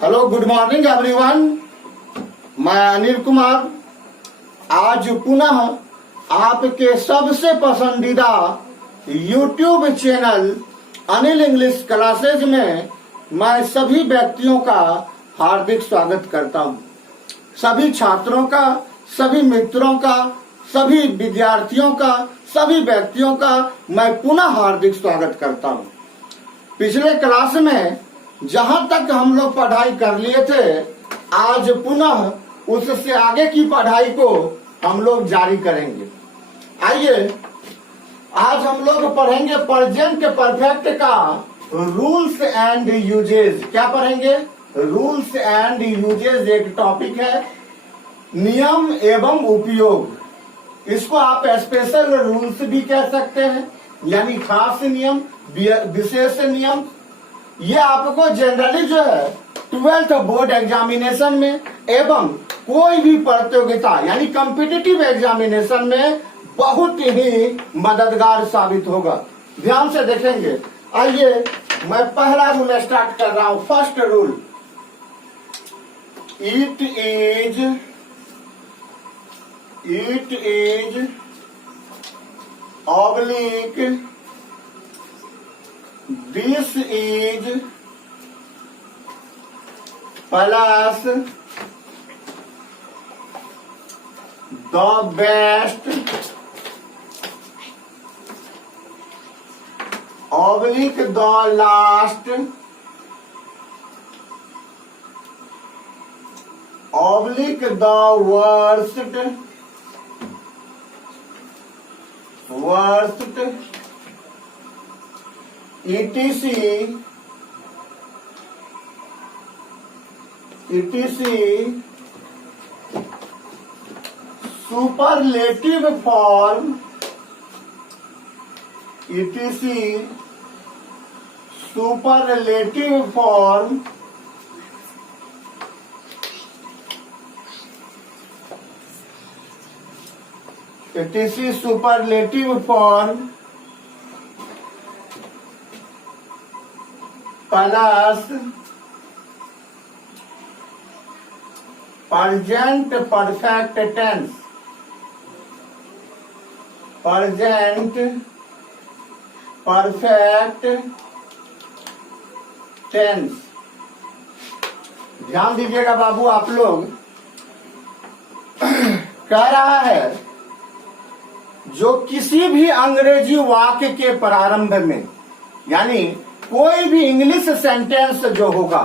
Hello, good morning everyone. मैं अनिल कुमार आज पुनः आपके सबसे पसंदीदा YouTube channel Anil English classes में मैं सभी व्यक्तियों का हार्दिक स्वागत करता हूं। सभी छात्रों का, सभी मित्रों का, सभी विद्यार्थियों का, सभी व्यक्तियों का मैं पुनः हार्दिक स्वागत करता हूं। पिछले क्लास में जहां तक हम लोग पढ़ाई कर लिए थे, आज पुनः उससे आगे की पढ़ाई को हम लोग जारी करेंगे। आइए, आज हम लोग पढ़ेंगे प्रेजेंट परफेक्ट का रूल्स एंड यूजेज। क्या पढ़ेंगे? रूल्स एंड यूजेज एक टॉपिक है। नियम एवं उपयोग, इसको आप स्पेशल रूल्स भी कह सकते हैं, यानी खास नियम, विशेष नियम। ये आपको जनरली जो है 12th बोर्ड एग्जामिनेशन में एवं कोई भी प्रतियोगिता यानी कॉम्पिटिटिव एग्जामिनेशन में बहुत ही मददगार साबित होगा। ध्यान से देखेंगे। आइए, मैं पहला रूल स्टार्ट कर रहा हूं। First rule, it is oblique this is plus the best oblique the last oblique the worst etc superlative form plus present perfect tense. ध्यान दीजिएगा बाबू, आप लोग। कह रहा है जो किसी भी अंग्रेजी वाक्य के प्रारंभ में, यानी कोई भी इंग्लिश सेंटेंस जो होगा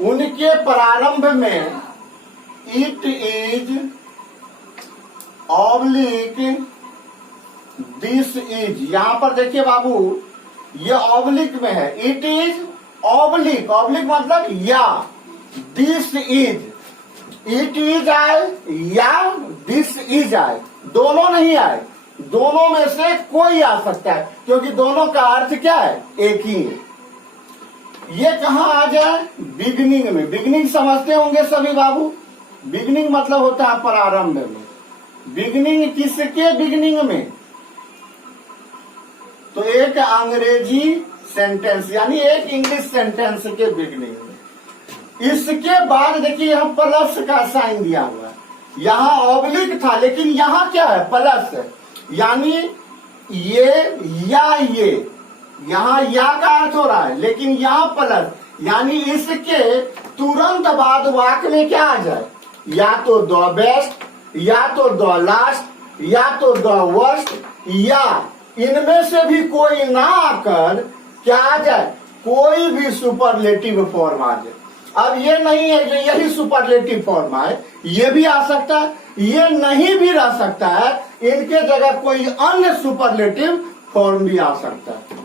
उनके प्रारंभ में it is oblique this is. यहां पर देखिए बाबू, ये ऑब्लिक में है। इट इज ऑब्लिक, ऑब्लिक मतलब या। दिस इज, इट इज आए या दिस इज आए, दोनों नहीं आए। दोनों में से कोई आ सकता है, क्योंकि दोनों का अर्थ क्या है? एक ही है। ये कहाँ आ जाए? बिगनिंग में। बिगनिंग समझते होंगे सभी बाबू। बिगनिंग मतलब होता है प्रारंभ में। बिगनिंग किसके बिगनिंग में? तो एक अंग्रेजी सेंटेंस यानी एक इंग्लिश सेंटेंस के बिगनिंग में। इसके बाद देखिए यहाँ प्लस का साइन दिया हुआ है। यहाँ ऑब्लिक था, लेकिन यहाँ क्या है? प्लस है। यानी ये या ये, यहाँ या का अर्थ हो रहा है, लेकिन यहाँ प्लस, यानी इसके तुरंत बाद वाक्य में क्या आ जाए? या तो द बेस्ट, या तो द लास्ट, या तो द वर्स्ट, या इनमें से भी कोई ना आकर क्या आ जाए? कोई भी सुपरलेटिव फॉर्म आ जाए। अब ये नहीं है कि यही सुपरलेटिव फॉर्म आए, ये भी आ सकता है, ये नहीं भी रह सकता है। इनके जगह कोई अन्य सुपरलेटिव फॉर्म भी आ सकता है।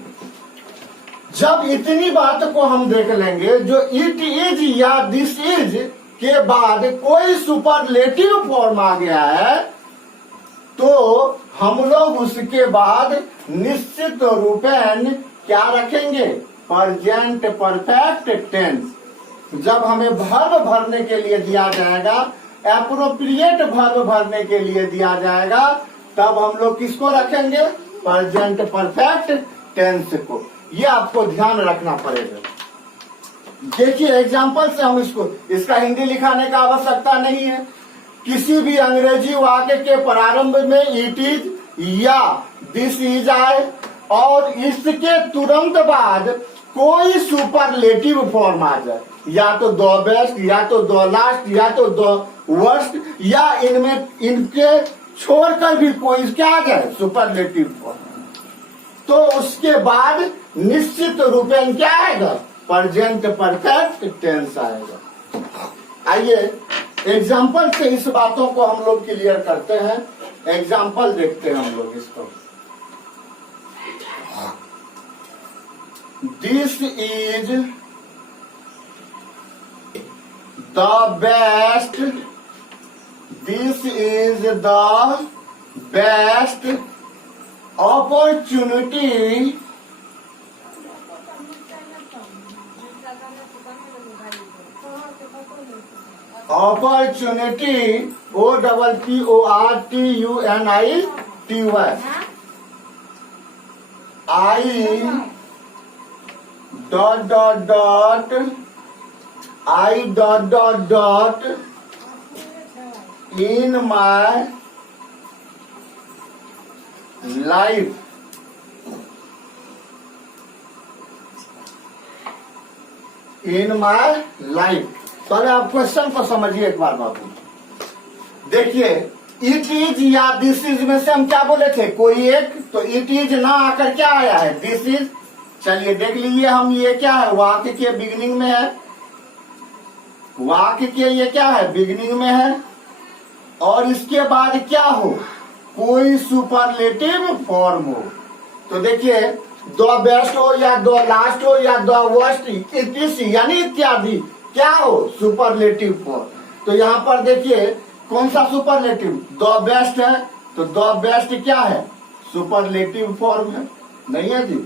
जब इतनी बात को हम देख लेंगे, जो इट इज या दिस इज के बाद कोई सुपरलेटिव फॉर्म आ गया है, तो हम लोग उसके बाद निश्चित रूपेण क्या रखेंगे? Present perfect tense. जब हमें वर्ब भरने के लिए दिया जाएगा, एप्रोप्रिएट वर्ब भरने के लिए दिया जाएगा, तब हम लोग किसको रखेंगे? प्रेजेंट परफेक्ट टेंस को। ये आपको ध्यान रखना पड़ेगा। देखिए एग्जाम्पल से हम इसका हिंदी लिखाने का आवश्यकता नहीं है। किसी भी अंग्रेजी वाक्य के प्रारंभ में इट इज या दिस इज आए और इसके तुरंत बाद कोई सुपरलेटिव फॉर्म आ जाए, या तो द बेस्ट, या तो द लास्ट, या तो द वर्स्ट, या इनमें इनके छोड़कर भी कोई क्या आ जाए सुपरलेटिव फॉर्म, तो उसके बाद निश्चित रूपेण क्या आएगा, प्रेजेंट परफेक्ट टेंस आएगा। आइए एग्जाम्पल से इस बातों को हम लोग क्लियर करते हैं। एग्जाम्पल देखते हैं हम लोग इसको। This is the best, this is the best opportunity OPPORTUNITY I ... in my life. In my life. तो अगर आप क्वेश्चन को समझिए एक बार बाबू, देखिए इट इज या दिस इज में से हम क्या बोले थे, कोई एक, तो इट इज ना आकर क्या आया है, दिस इज। चलिए देख लीजिए हम, ये क्या है, वाक्य के बिगिनिंग में है, वाक्य के ये क्या है, बिगिनिंग में है, और इसके बाद क्या हो, कोई सुपरलेटिव फॉर्म हो। तो देखिए द बेस्ट हो या द लास्ट हो या द वर्स्ट, यानी इत्यादि क्या हो, सुपरलेटिव फॉर्म। तो यहाँ पर देखिए कौन सा सुपरलेटिव, द बेस्ट है, तो द बेस्ट क्या है, सुपरलेटिव फॉर्म है, नहीं है जी।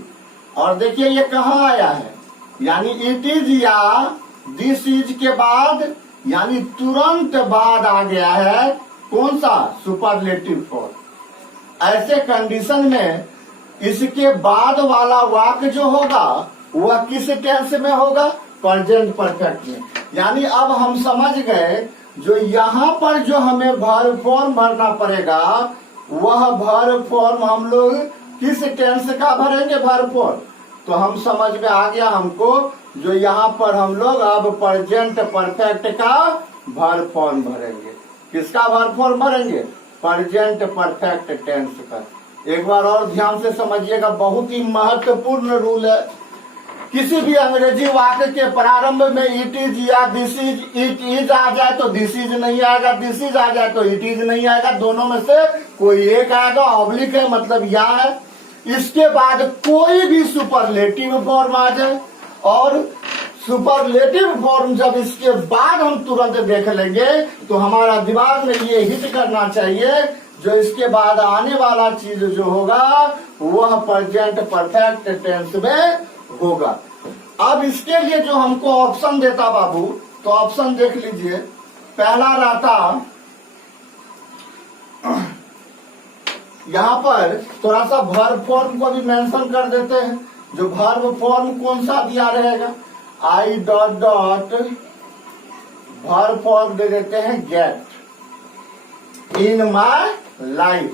और देखिए ये कहाँ आया है, यानी इट इज या दिस इज के बाद, यानी तुरंत बाद आ गया है कौन सा, सुपरलेटिव फॉर्म। ऐसे कंडीशन में इसके बाद वाला वाक्य जो होगा वह किस टेंस में होगा, प्रेजेंट परफेक्ट में। यानी अब हम समझ गए, जो यहाँ पर जो हमें वर्ब फॉर्म भरना पड़ेगा, वह वर्ब फॉर्म हम लोग किस टेंस का भरेंगे, वर्ब फॉर्म। तो हम समझ में आ गया हमको, जो यहाँ पर हम लोग अब प्रेजेंट परफेक्ट का वर्ब फॉर्म भरेंगे। किसका वर्ब फॉर्म भरेंगे, प्रेजेंट परफेक्ट टेंस का। एक बार और ध्यान से समझिएगा, बहुत ही महत्वपूर्ण रूल है। किसी भी अंग्रेजी वाक्य के प्रारंभ में इट इज या दिस इज, इट इज आ जाए तो दिस इज नहीं आएगा, दिस इज आ जाए तो इट इज नहीं आएगा, दोनों में से कोई एक आएगा, ऑब्लिक है मतलब या है। इसके बाद कोई भी सुपरलेटिव फॉर्म आ जाए, और सुपरलेटिव फॉर्म जब इसके बाद हम तुरंत देख लेंगे तो हमारा दिमाग में ये हिट करना चाहिए, जो इसके बाद आने वाला चीज जो होगा वह प्रेजेंट परफेक्ट टेंस में होगा। अब इसके लिए जो हमको ऑप्शन देता बाबू, तो ऑप्शन देख लीजिए। पहला रहता, यहाँ पर थोड़ा सा वर्ब फॉर्म को भी मेंशन कर देते हैं। जो वर्ब फॉर्म कौन सा दिया रहेगा, I ... वर्ब फॉर्म दे देते हैं गेट इन माई लाइफ।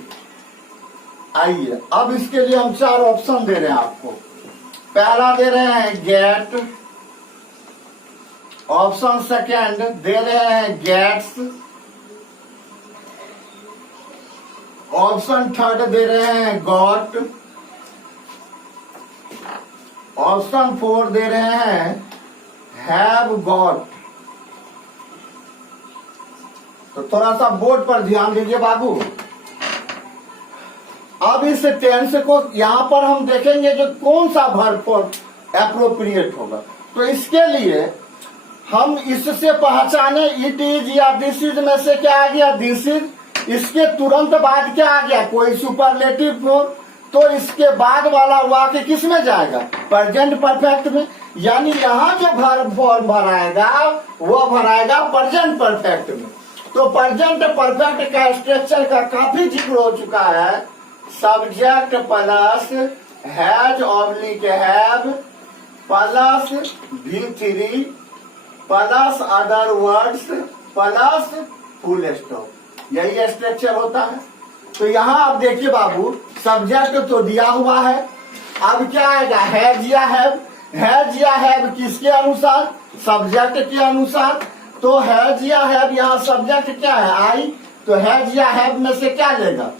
आइए अब इसके लिए हम 4 ऑप्शन दे रहे हैं आपको। पहला दे रहे हैं गेट, ऑप्शन सेकेंड दे रहे हैं गेट्स, ऑप्शन थर्ड दे रहे हैं गॉट, ऑप्शन 4 दे रहे हैं हैव गॉट। तो थोड़ा सा बोर्ड पर ध्यान दीजिए बाबू। अब इस टेंस को यहाँ पर हम देखेंगे जो कौन सा वर्ब फॉर्म एप्रोप्रिएट होगा। तो इसके लिए हम इससे पहचाने इट इज या दिस इज में से क्या आ गया, दिस इज। इसके तुरंत बाद क्या आ गया, कोई सुपरलेटिव फॉर्म। तो इसके बाद वाला वाक्य किस में जाएगा, प्रेजेंट परफेक्ट में। यानी यहाँ जो वर्ब फॉर्म भराएगा वो भराएगा प्रेजेंट परफेक्ट में। तो प्रेजेंट परफेक्ट का स्ट्रक्चर का काफी जिक्र हो चुका है। Subject plus has oblique have plus V3 plus other words plus full stop, यही स्ट्रक्चर होता है। तो यहाँ आप देखिए बाबू, सब्जेक्ट तो दिया हुआ है, अब क्या आएगा, हैज या हैव। हैज या हैव किसके अनुसार, सब्जेक्ट के अनुसार। तो हैज या हैव, यहाँ सब्जेक्ट क्या है, आई, तो हैज या हैव में से क्या लेगा,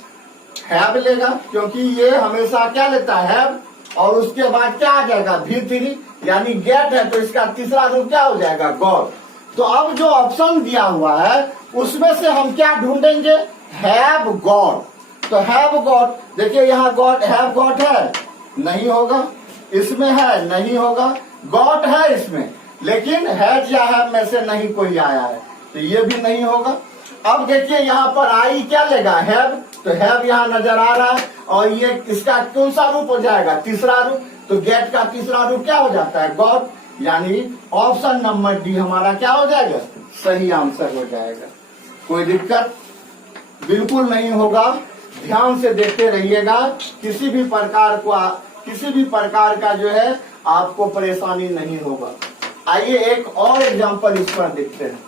हैव लेगा, क्योंकि ये हमेशा क्या लेता है, हैव, और उसके बाद क्या आ जाएगा, V3 यानी गेट है, तो इसका तीसरा रूप क्या हो जाएगा, गॉट। तो अब जो ऑप्शन दिया हुआ है उसमें से हम क्या ढूंढेंगे, हैव गॉट। तो हैव गॉट, देखिए यहाँ गॉट, हैव गॉट है, नहीं होगा, इसमें है, नहीं होगा, गॉट है इसमें, लेकिन हैज या हैव में से नहीं कोई आया है, तो ये भी नहीं होगा। अब देखिए यहाँ पर आई क्या लेगा, हैव, तो हैव यहाँ नजर आ रहा है, और ये इसका कौन सा रूप हो जाएगा, तीसरा रूप, तो गेट का तीसरा रूप क्या हो जाता है, गॉट, यानी ऑप्शन नंबर डी हमारा क्या हो जाएगा, सही आंसर हो जाएगा। कोई दिक्कत बिल्कुल नहीं होगा, ध्यान से देखते रहिएगा, किसी भी प्रकार का जो है आपको परेशानी नहीं होगा। आइए एक और एग्जांपल इस पर देखते हैं।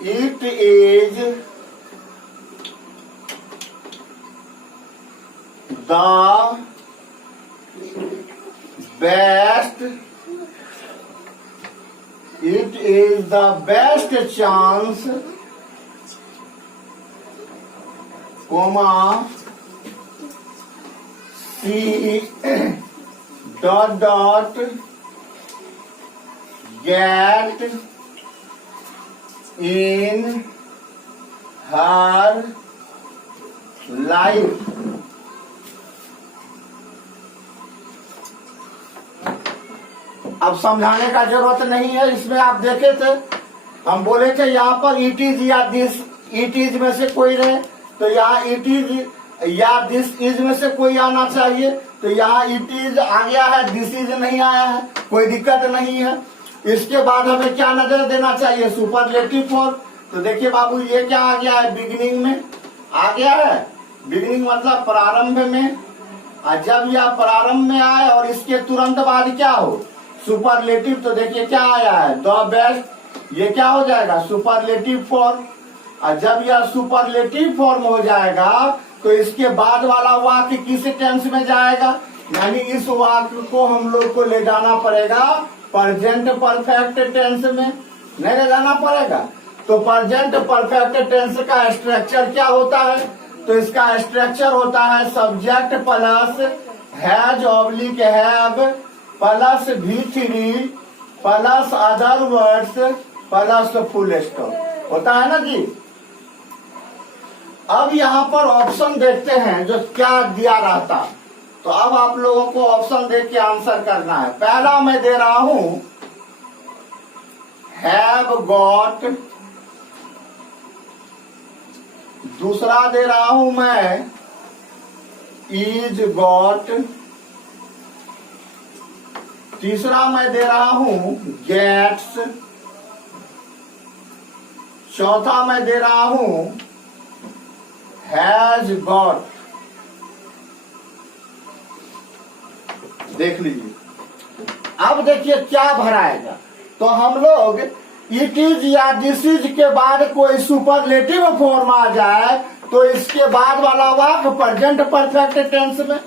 It is the best, it is the best chance, comma, she dot get in her life। अब समझाने का जरूरत नहीं है, इसमें आप देखे थे, हम बोले थे यहाँ पर इट इज या दिस, इट इज में से कोई रहे, तो यहाँ इट इज या दिस इज में से कोई आना चाहिए, तो यहाँ इट इज आ गया है, दिस इज नहीं आया है, कोई दिक्कत नहीं है। इसके बाद हमें क्या नजर देना चाहिए, सुपरलेटिव फॉर्म। तो देखिए बाबू, ये क्या आ गया है, बिगिनिंग में आ गया है, बिगिनिंग मतलब प्रारंभ में, और जब यह प्रारंभ में आए और इसके तुरंत बाद क्या हो, सुपरलेटिव, तो देखिए क्या आया है, द बेस्ट, ये क्या हो जाएगा, सुपरलेटिव फॉर्म। और जब यह सुपरलेटिव फॉर्म हो जाएगा तो इसके बाद वाला वाक्य किस टेंस में जाएगा, यानी इस वाक्य को हम लोग को ले जाना पड़ेगा प्रेजेंट परफेक्ट टेंस में, नहीं ले जाना पड़ेगा। तो प्रेजेंट परफेक्ट टेंस का स्ट्रक्चर क्या होता है, तो इसका स्ट्रक्चर होता है subject plus has oblique have plus V3 plus other words plus full stop, होता है ना जी। अब यहाँ पर ऑप्शन देखते हैं जो क्या दिया रहता, तो अब आप लोगों को ऑप्शन देख के आंसर करना है। पहला मैं दे रहा हूं हैव गॉट, दूसरा दे रहा हूं मैं इज गॉट, तीसरा मैं दे रहा हूं गेट्स, चौथा मैं दे रहा हूं हैज गॉट। देख लीजिए, अब देखिए क्या भराएगा, तो हम लोग इट इज या दिस इज के बाद कोई सुपरलेटिव फॉर्म आ जाए तो इसके बाद वाला वाक्य प्रेजेंट परफेक्ट टेंस में।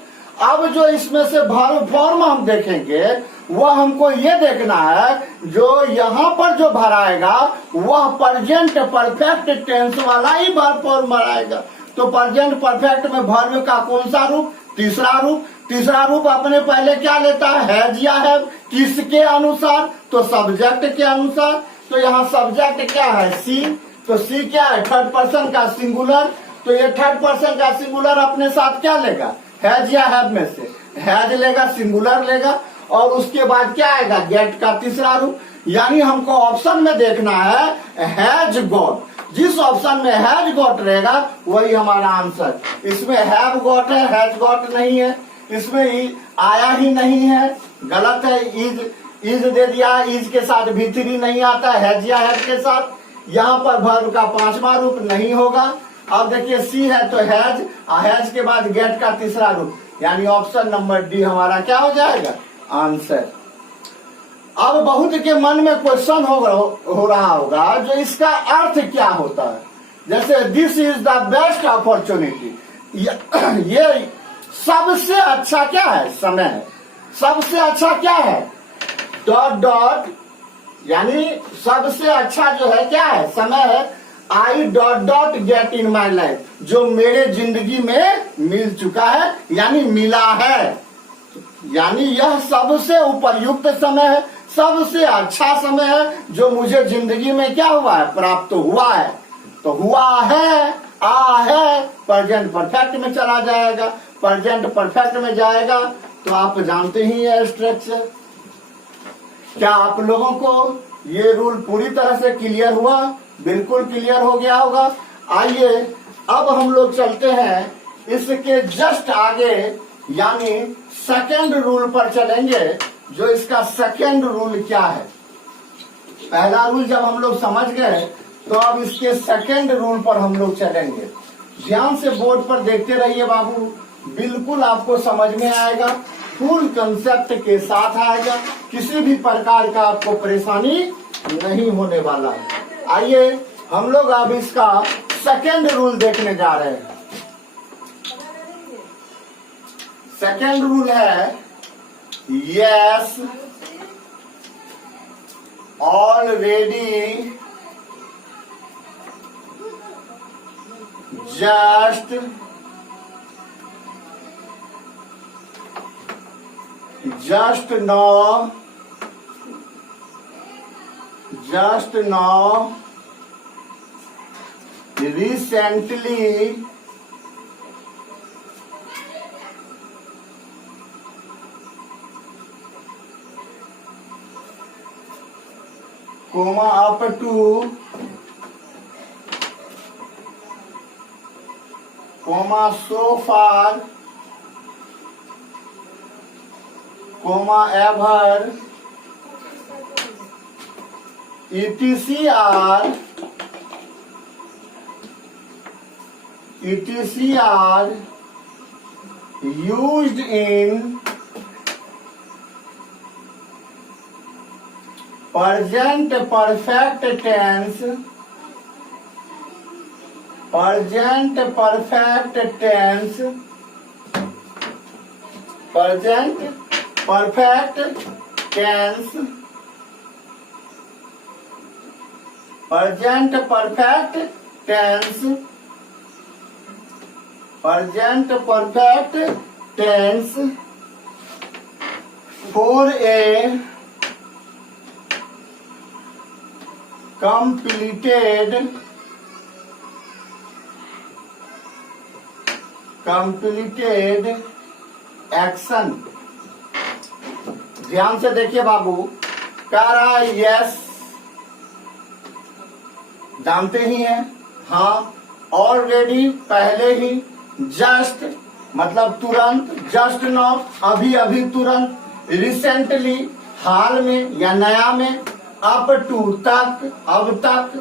अब जो इसमें से वर्ब फॉर्म हम देखेंगे वह हमको ये देखना है जो यहाँ पर जो भराएगा वह प्रेजेंट परफेक्ट टेंस वाला ही वर्ब फॉर्म भराएगा। तो प्रेजेंट परफेक्ट में वर्ब का कौन सा रूप, तीसरा रूप। तीसरा रूप अपने पहले क्या लेता है, हैज या हैव, किसके अनुसार, तो सब्जेक्ट के अनुसार। तो यहाँ सब्जेक्ट क्या है, सी, तो सी क्या है, थर्ड पर्सन का सिंगुलर, तो ये थर्ड पर्सन का सिंगुलर अपने साथ क्या लेगा, हैज या हैव में से हैज लेगा, सिंगुलर लेगा, और उसके बाद क्या आएगा, गेट का तीसरा रूप। यानी हमको ऑप्शन में देखना है हैज गॉट, जिस ऑप्शन में हैज गॉट रहेगा वही हमारा आंसर। इसमें हैव गॉट है, हैज गॉट नहीं है, इसमें ही आया ही नहीं है, गलत है। इज दे दिया, इज के साथ V3 नहीं आता, हैज या हैव के साथ, यहाँ पर वर्ब का 5वां रूप नहीं होगा। अब देखिए सी है तो हैज, हैज के बाद गेट का तीसरा रूप, यानी ऑप्शन नंबर डी हमारा क्या हो जाएगा आंसर। अब बहुत के मन में क्वेश्चन हो रहा होगा जो इसका अर्थ क्या होता है। जैसे this is the best opportunity, ये सबसे अच्छा क्या है, समय है। सबसे अच्छा क्या है, डॉट डॉट, यानी सबसे अच्छा जो है क्या है, समय है। आई dot dot get in my life, जो मेरे जिंदगी में मिल चुका है, यानी मिला है, यानी यह सबसे उपयुक्त समय है, सबसे अच्छा समय है जो मुझे जिंदगी में क्या हुआ है, प्राप्त हुआ है। तो हुआ है, आ है, प्रेजेंट परफेक्ट में चला जाएगा। प्रेजेंट परफेक्ट में जाएगा तो आप जानते ही है स्ट्रक्चर। क्या आप लोगों को ये रूल पूरी तरह से क्लियर हुआ? बिल्कुल क्लियर हो गया होगा। आइए अब हम लोग चलते हैं इसके जस्ट आगे, यानी सेकेंड रूल पर चलेंगे। जो इसका सेकेंड रूल क्या है, पहला रूल जब हम लोग समझ गए तो अब इसके सेकेंड रूल पर हम लोग चलेंगे। ध्यान से बोर्ड पर देखते रहिए बाबू, बिल्कुल आपको समझ में आएगा, फुल कंसेप्ट के साथ आएगा, किसी भी प्रकार का आपको परेशानी नहीं होने वाला है। आइए हम लोग अब इसका सेकेंड रूल देखने जा रहे हैं। सेकेंड रूल है yes already just now recently comma up to comma so far comma ever etc are used in present perfect tense, present perfect tense, present perfect tense, present perfect tense, present perfect tense for a completed action। ध्यान से देखिए बाबू, कह रहा है yes, जानते ही हैं, हाँ, already पहले ही, जस्ट मतलब तुरंत, जस्ट नाउ अभी अभी तुरंत, रिसेंटली हाल में या नया में, अप टू तक अब तक,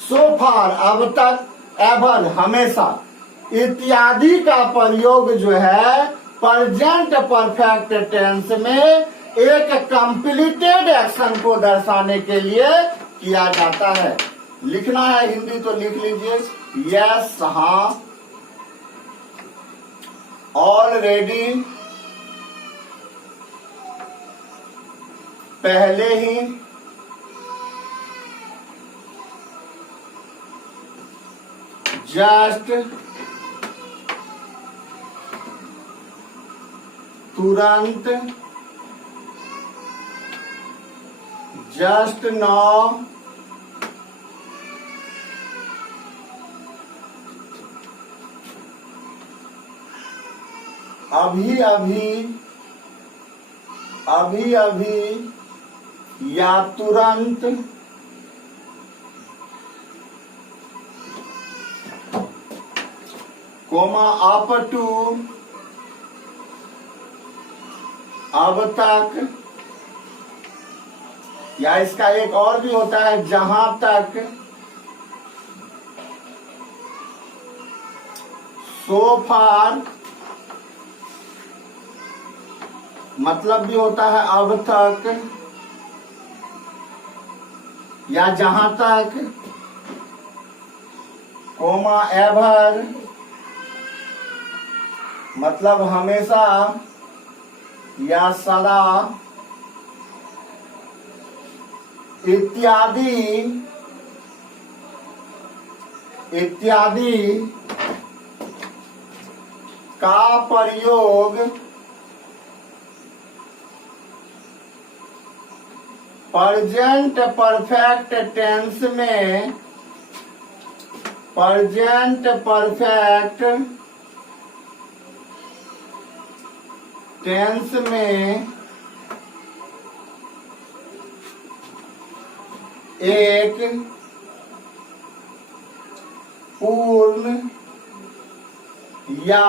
सो फार अब तक, एवर हमेशा इत्यादि का प्रयोग जो है प्रेजेंट परफेक्ट टेंस में एक कंप्लीटेड एक्शन को दर्शाने के लिए किया जाता है। लिखना है हिंदी तो लिख लीजिए, यस हाँ, ऑलरेडी पहले ही, जस्ट तुरंत, जस्ट नाउ, अभी अभी, अभी अभी या तुरंत, कोमा अप टू अब तक, या इसका एक और भी होता है जहां तक सो फार मतलब भी होता है अब तक या जहां तक, कोमा एवर मतलब हमेशा या सदा, इत्यादि इत्यादि का प्रयोग प्रेजेंट परफेक्ट टेंस में, प्रेजेंट परफेक्ट टेंस में एक पूर्ण या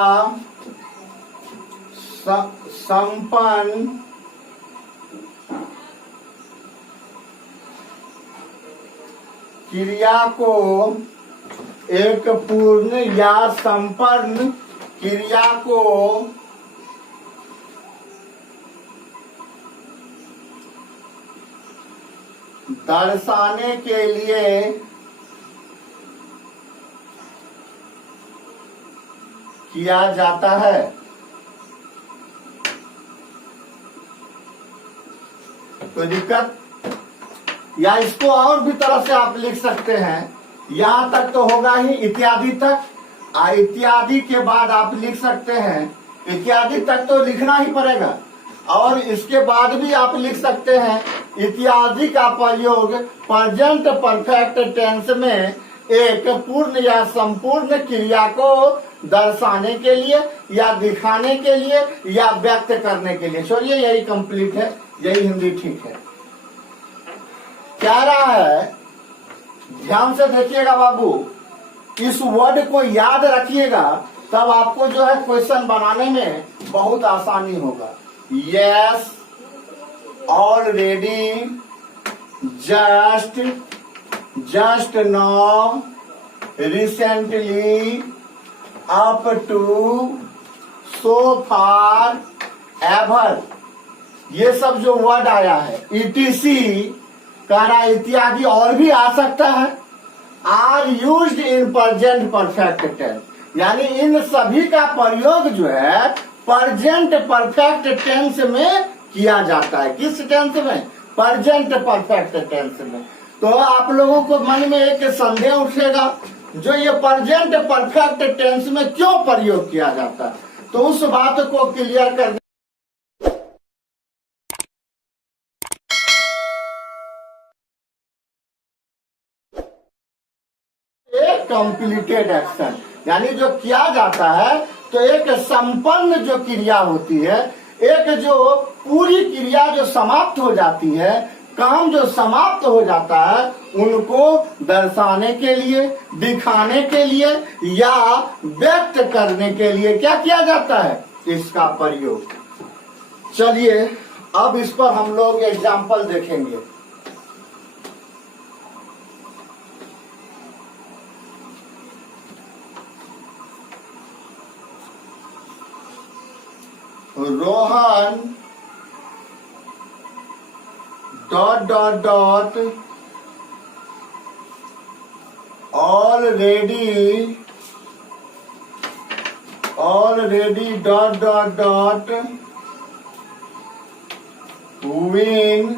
संपन्न क्रिया को, एक पूर्ण या संपन्न क्रिया को दर्शाने के लिए किया जाता है। कोई दिक्कत? या इसको और भी तरह से आप लिख सकते हैं, यहां तक तो होगा ही, इत्यादि तक, इत्यादि के बाद आप लिख सकते हैं, इत्यादि तक तो लिखना ही पड़ेगा, और इसके बाद भी आप लिख सकते हैं इत्यादि का प्रयोग प्रेजेंट परफेक्ट टेंस में एक पूर्ण या संपूर्ण क्रिया को दर्शाने के लिए या दिखाने के लिए या व्यक्त करने के लिए। चलिए यही कंप्लीट है, यही हिंदी ठीक है। क्या रहा है, ध्यान से देखिएगा बाबू, इस वर्ड को याद रखिएगा, तब आपको जो है क्वेश्चन बनाने में बहुत आसानी होगा। Yes, already, just, just now, recently, up to, so far, ever, ये सब जो वर्ड आया है, ईटीसी कह रहा, इत्यादि और भी आ सकता है, are used in present perfect tense, यानी इन सभी का प्रयोग जो है प्रेजेंट परफेक्ट टेंस में किया जाता है। किस टेंस में? प्रेजेंट परफेक्ट टेंस में। तो आप लोगों को मन में एक संदेह उठेगा, जो ये प्रेजेंट परफेक्ट टेंस में क्यों प्रयोग किया जाता है, तो उस बात को क्लियर कर कंप्लीटेड एक्शन, यानी जो किया जाता है, तो एक संपन्न जो क्रिया होती है, एक जो पूरी क्रिया जो समाप्त हो जाती है, काम जो समाप्त हो जाता है, उनको दर्शाने के लिए, दिखाने के लिए या व्यक्त करने के लिए क्या किया जाता है, इसका प्रयोग। चलिए अब इस पर हम लोग एग्जाम्पल देखेंगे। Rohan dot dot dot already dot dot dot win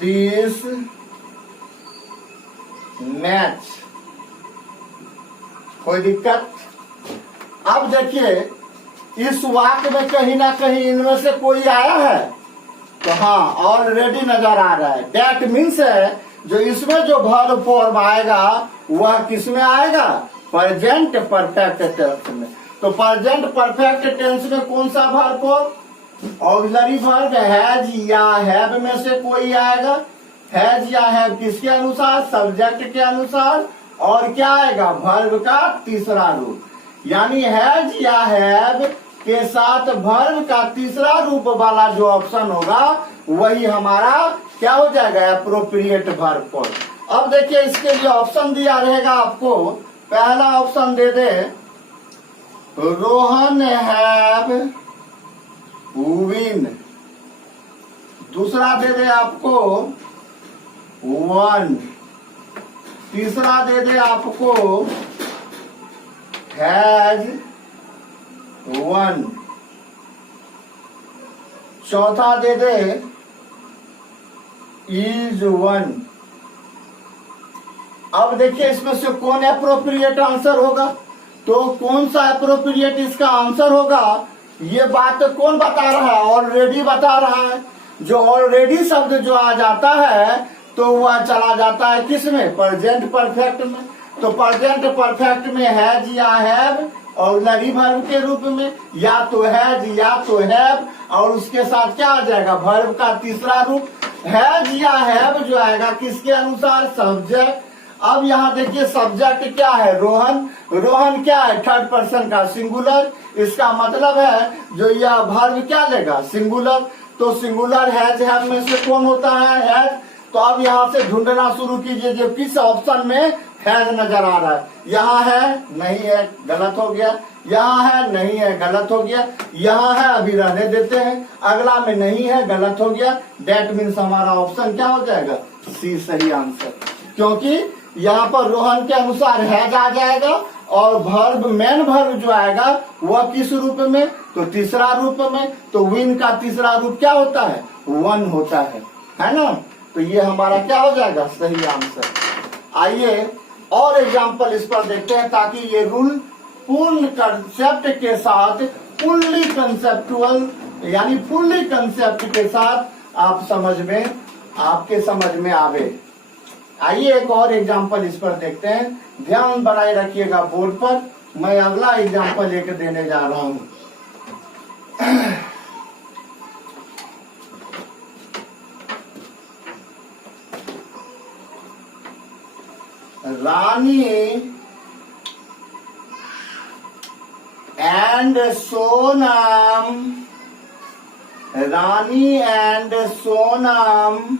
this match. कोई दिक्कत? अब देखिए, इस वाक्य में कहीं ना कहीं इनमें से कोई आया है, तो हाँ, ऑलरेडी नजर आ रहा है। दैट मीन्स है, जो इसमें जो वर्ब फॉर्म आएगा वह किस में आएगा? प्रेजेंट परफेक्ट टेंस में। तो प्रेजेंट परफेक्ट टेंस में कौन सा verb form? Auxiliary verb has या हैव में से कोई आएगा। हैज या हैव किसके अनुसार? सब्जेक्ट के अनुसार। और क्या आएगा? वर्ब का तीसरा रूप, यानी हैज या हैव के साथ वर्ब का तीसरा रूप वाला जो ऑप्शन होगा वही हमारा क्या हो जाएगा? Appropriate verb form. अब देखिए, इसके लिए ऑप्शन दिया रहेगा आपको, पहला option they they Rohan have win, दूसरा दे दे आपको वन, तीसरा दे दे आपको हैज वन, चौथा दे दे इज वन। अब देखिए इसमें से कौन एप्रोप्रिएट आंसर होगा, तो कौन सा एप्रोप्रिएट इसका आंसर होगा ये बात कौन बता रहा है, ऑलरेडी बता रहा है। जो ऑलरेडी शब्द जो आ जाता है तो वह चला जाता है किसमें, प्रेजेंट परफेक्ट में। तो प्रेजेंट परफेक्ट में हैज या हैव ऑक्सिलरी वर्ब के रूप में, या तो हैज या तो हैव, और उसके साथ क्या आ जाएगा वर्ब का तीसरा रूप। हैज या हैव जो आएगा किसके अनुसार, सब्जेक्ट। अब यहाँ देखिए सब्जेक्ट क्या है, रोहन। रोहन क्या है, थर्ड पर्सन का सिंगुलर, इसका मतलब है जो यह वर्ब क्या लेगा, सिंगुलर। तो सिंगुलर हैज हैव में से कौन होता है, हैज। तो अब यहाँ से ढूंढना शुरू कीजिए जो किस ऑप्शन में हैज नजर आ रहा है। यहाँ है, नहीं है, गलत हो गया। यहाँ है, नहीं है, गलत हो गया। यहाँ है, अभी रहने देते हैं। अगला में नहीं है, गलत हो गया। डेट मीन्स हमारा ऑप्शन क्या हो जाएगा, सी सही आंसर। क्योंकि यहाँ पर रोहन के अनुसार हैज आ जाएगा और वर्ब मेन वर्ब जो आएगा वह किस रूप में, तो तीसरा रूप में। तो विन का तीसरा रूप क्या होता है, वन होता है ना। तो ये हमारा क्या हो जाएगा, सही आंसर। आइए और एग्जाम्पल इस पर देखते हैं ताकि ये रूल पूर्ण कंसेप्ट के साथ, फुल्ली कंसेप्टुअल यानी फुल्ली कंसेप्ट के साथ आपके समझ में आवे। आइए एक और एग्जाम्पल इस पर देखते हैं। ध्यान बनाए रखिएगा बोर्ड पर, मैं अगला एग्जाम्पल एक देने जा रहा हूं। Rani and Sonam, Rani and Sonam,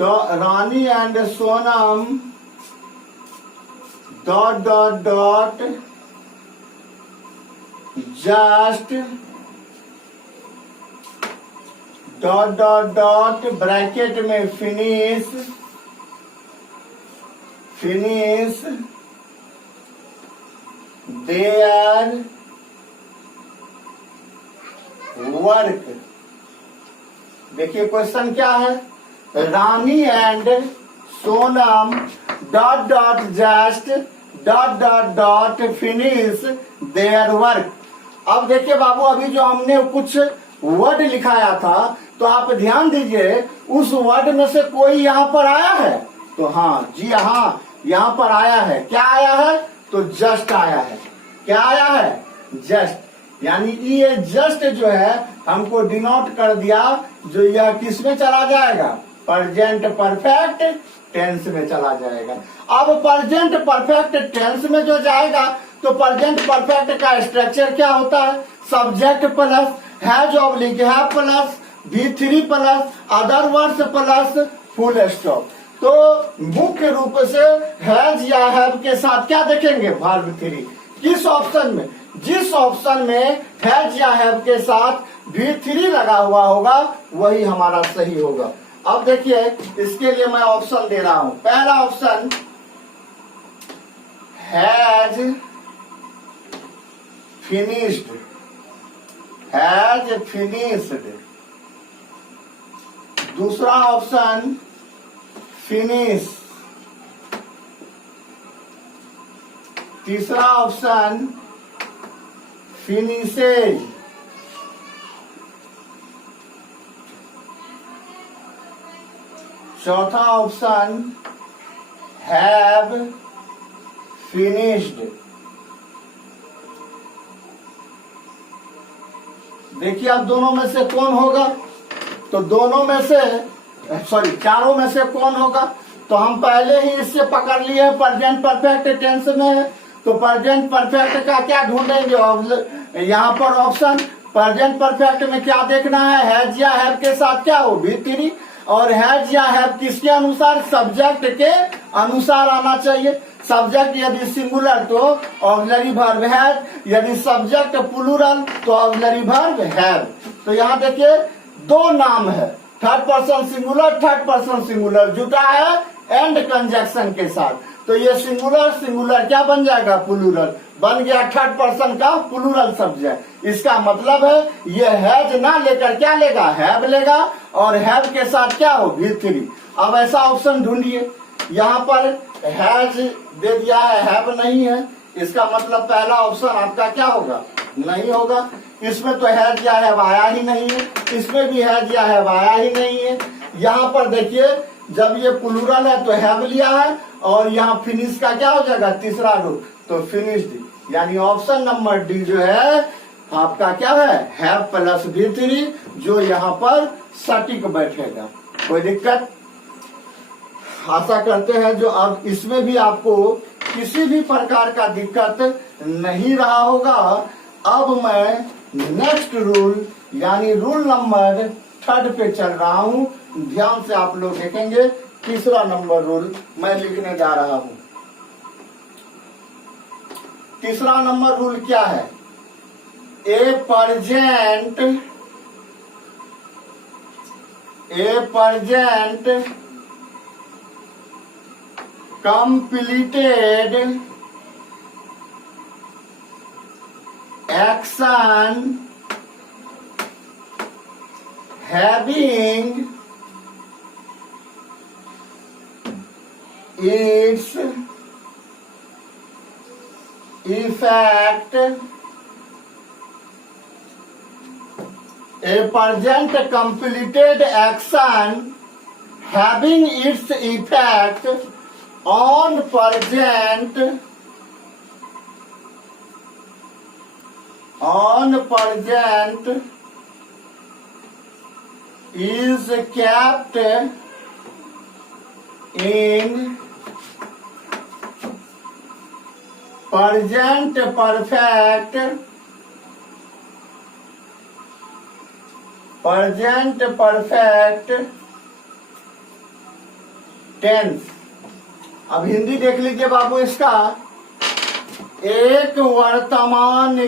Rani and Sonam dot dot dot just dot dot dot bracket में फिनिश देयर वर्क। देखिए क्वेश्चन क्या है, Rani and Sonam dot dot just dot dot dot finish their work. अब देखिए बाबू अभी जो हमने कुछ वर्ड लिखाया था तो आप ध्यान दीजिए उस वर्ड में से कोई यहाँ पर आया है, तो हाँ जी हाँ यहाँ पर आया है। क्या आया है, तो जस्ट आया है। क्या आया है, जस्ट। यानी ये जस्ट जो है हमको डिनोट कर दिया जो यह किस में चला जाएगा, प्रेजेंट परफेक्ट टेंस में चला जाएगा। अब प्रेजेंट परफेक्ट टेंस में जो जाएगा तो प्रेजेंट परफेक्ट का स्ट्रक्चर क्या होता है, subject plus has oblique have plus V3 plus other words plus full stop. तो मुख्य रूप से हैज या हैव के साथ क्या देखेंगे, वर्ब 3। किस ऑप्शन में, जिस ऑप्शन में हैज या हैव के साथ V3 लगा हुआ होगा वही हमारा सही होगा। अब देखिए इसके लिए मैं ऑप्शन दे रहा हूं। पहला option has finished, has finished. दूसरा ऑप्शन फिनिश। तीसरा ऑप्शन फिनिशेज। चौथा ऑप्शन हैव फिनिश्ड। देखिए अब दोनों में से कौन होगा, तो दोनों में से चारों में से कौन होगा, तो हम पहले ही इससे पकड़ लिए प्रेजेंट परफेक्ट टेंस में है। तो प्रेजेंट परफेक्ट का क्या ढूंढेंगे, यहाँ पर ऑप्शन प्रेजेंट परफेक्ट में क्या देखना है, हैज या हैव के साथ क्या हो, V3। और हैज या हैव किसके अनुसार, सब्जेक्ट के अनुसार आना चाहिए। सब्जेक्ट यदि सिंगुलर तो ऑक्सिलरी वर्ब हैज, यदि सब्जेक्ट प्लूरल तो ऑक्सिलरी वर्ब हैव। तो यहाँ देखिए दो नाम है, third person singular, third person singular जुटा है एंड कंजक्शन के साथ। तो ये सिंगुलर सिंगुलर क्या बन जाएगा, प्लूरल बन गया, थर्ड पर्सन का प्लूरल सब्जेक्ट। इसका मतलब है ये हैज ना लेकर क्या लेगा, हैव लेगा, और हैव के साथ क्या हो, V3। अब ऐसा ऑप्शन ढूंढिए, यहाँ पर हैज दे दिया है, हैव नहीं है, इसका मतलब पहला ऑप्शन आपका क्या होगा, नहीं होगा। इसमें तो हैज या हैव आया ही नहीं है, इसमें भी हैज या हैव आया ही नहीं है। यहाँ पर देखिए जब ये प्लूरल है तो हैव लिया है, और यहाँ फिनिश का क्या हो जाएगा, तीसरा रूप, तो फिनिश्ड, यानी ऑप्शन नंबर डी जो है आपका क्या है, हैव प्लस V3, जो यहाँ पर सटीक बैठेगा। कोई दिक्कत, आशा करते हैं जो अब इसमें भी आपको किसी भी प्रकार का दिक्कत नहीं रहा होगा। अब मैं नेक्स्ट रूल यानी रूल नंबर 3 पे चल रहा हूँ। ध्यान से आप लोग देखेंगे, तीसरा नंबर रूल मैं लिखने जा रहा हूँ। तीसरा नंबर रूल क्या है, ए present completed action having its effect, a present completed action having its effect on present is kept in present perfect tense. अब हिंदी देख लीजिए बाबू इसका, एक वर्तमान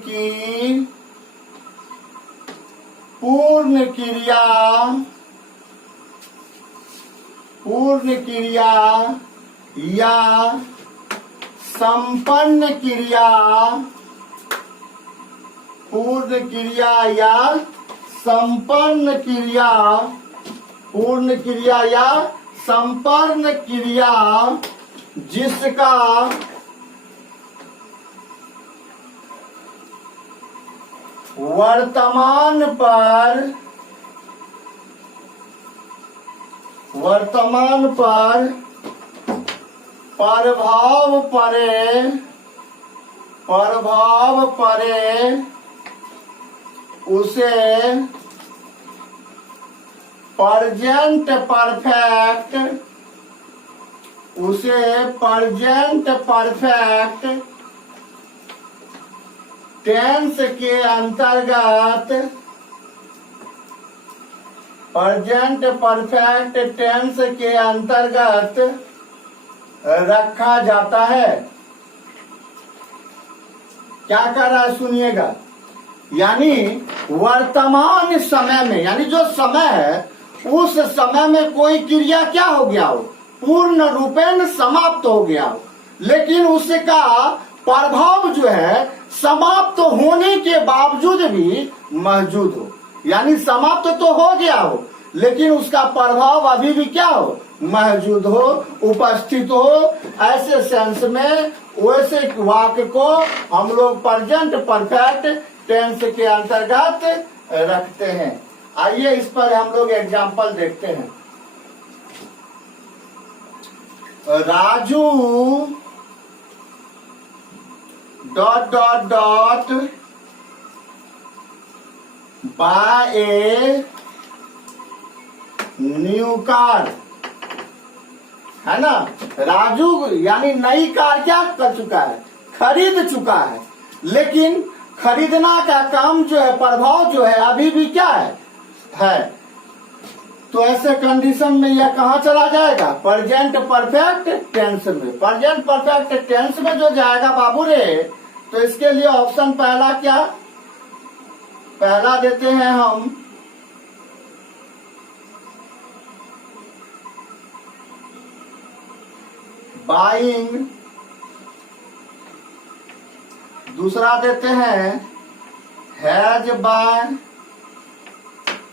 की पूर्ण क्रिया या संपन्न क्रिया, पूर्ण क्रिया या संपन्न क्रिया, पूर्ण क्रिया या संपन्न क्रिया जिसका वर्तमान पर प्रभाव पड़े उसे प्रेजेंट परफेक्ट टेंस के अंतर्गत, प्रेजेंट परफेक्ट टेंस के अंतर्गत रखा जाता है। क्या कर रहा है सुनिएगा, यानी वर्तमान समय में, यानी जो समय है उस समय में कोई क्रिया क्या हो गया हो, पूर्ण रूपेण समाप्त हो गया हो, लेकिन उसका प्रभाव जो है समाप्त होने के बावजूद भी मौजूद हो, यानी समाप्त तो हो गया हो लेकिन उसका प्रभाव अभी भी क्या हो, मौजूद हो, उपस्थित हो। ऐसे सेंस में वैसे वाक्य को हम लोग प्रेजेंट परफेक्ट टेंस के अंतर्गत रखते हैं। आइए इस पर हम लोग एग्जाम्पल देखते हैं। Raju ... buy a new car, है ना। राजू यानी नई कार क्या कर चुका है, खरीद चुका है, लेकिन खरीदना का काम जो है, प्रभाव जो है अभी भी क्या है। तो ऐसे कंडीशन में यह कहाँ चला जाएगा, प्रेजेंट परफेक्ट टेंस में। प्रेजेंट परफेक्ट टेंस में जो जाएगा बाबू रे, तो इसके लिए ऑप्शन पहला क्या, पहला देते हैं हम बाइंग, दूसरा देते हैं हैज बाय,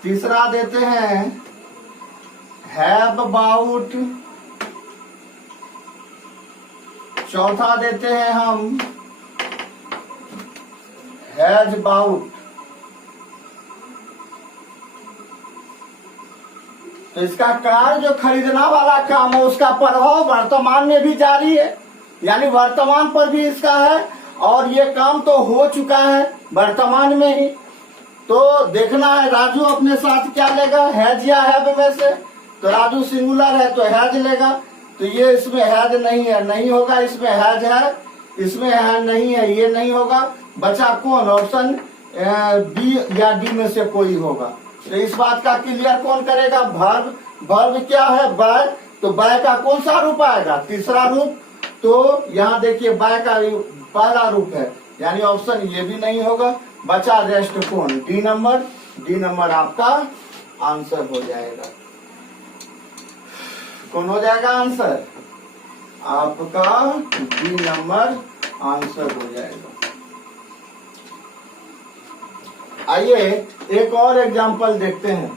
तीसरा देते हैं हैव बाउट, चौथा देते हैं हम हैज बाउट। तो इसका कार्य जो खरीदना वाला काम है उसका प्रभाव वर्तमान में भी जारी है, यानी वर्तमान पर भी इसका है, और ये काम तो हो चुका है वर्तमान में ही। तो देखना है राजू अपने साथ क्या लेगा, हैज या हैव में से। तो राजू सिंगुलर है तो हैज लेगा, तो ये इसमें हैज नहीं है, नहीं होगा। इसमें हैज है, इसमें हैज नहीं है, ये नहीं होगा। बचा कौन, ऑप्शन बी या डी में से कोई होगा। तो इस बात का क्लियर कौन करेगा, वर्ब। वर्ब क्या है, बाय। तो बाय का कौन सा रूप आएगा, तीसरा रूप। तो यहाँ देखिए बाय का पहला रूप है, यानी ऑप्शन ये भी नहीं होगा। बचा रेस्ट कौन, डी नंबर। डी नंबर आपका आंसर हो जाएगा। कौन हो जाएगा आंसर आपका, डी नंबर आंसर हो जाएगा। आइए एक और एग्जांपल देखते हैं।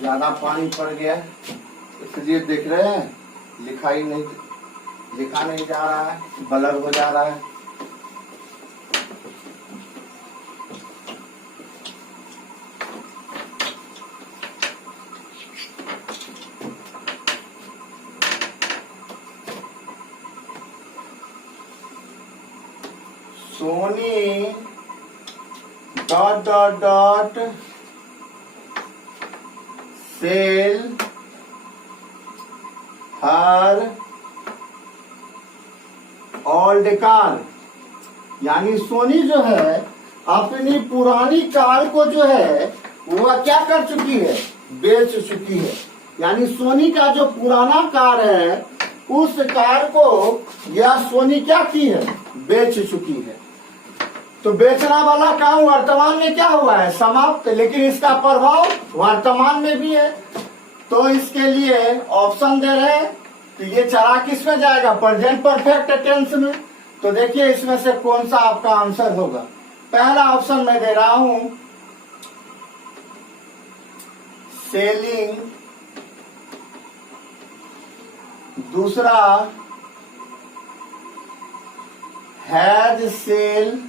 ज्यादा पानी पड़ गया इसलिए देख रहे हैं लिखा नहीं जा रहा है, ब्लर हो जा रहा है। Soni dot sell her old car, यानी सोनी जो है अपनी पुरानी कार को जो है वह क्या कर चुकी है, बेच चुकी है। यानी सोनी का जो पुराना कार है उस कार को यह सोनी क्या की है, बेच चुकी है। तो बेचना वाला काम वर्तमान में क्या हुआ है, समाप्त, लेकिन इसका प्रभाव वर्तमान में भी है। तो इसके लिए ऑप्शन दे रहे हैं, तो ये चला किस में जाएगा, प्रेजेंट परफेक्ट टेंस में। तो देखिए इसमें से कौन सा आपका आंसर होगा। पहला ऑप्शन मैं दे रहा हूं सेलिंग, दूसरा हैज सेल,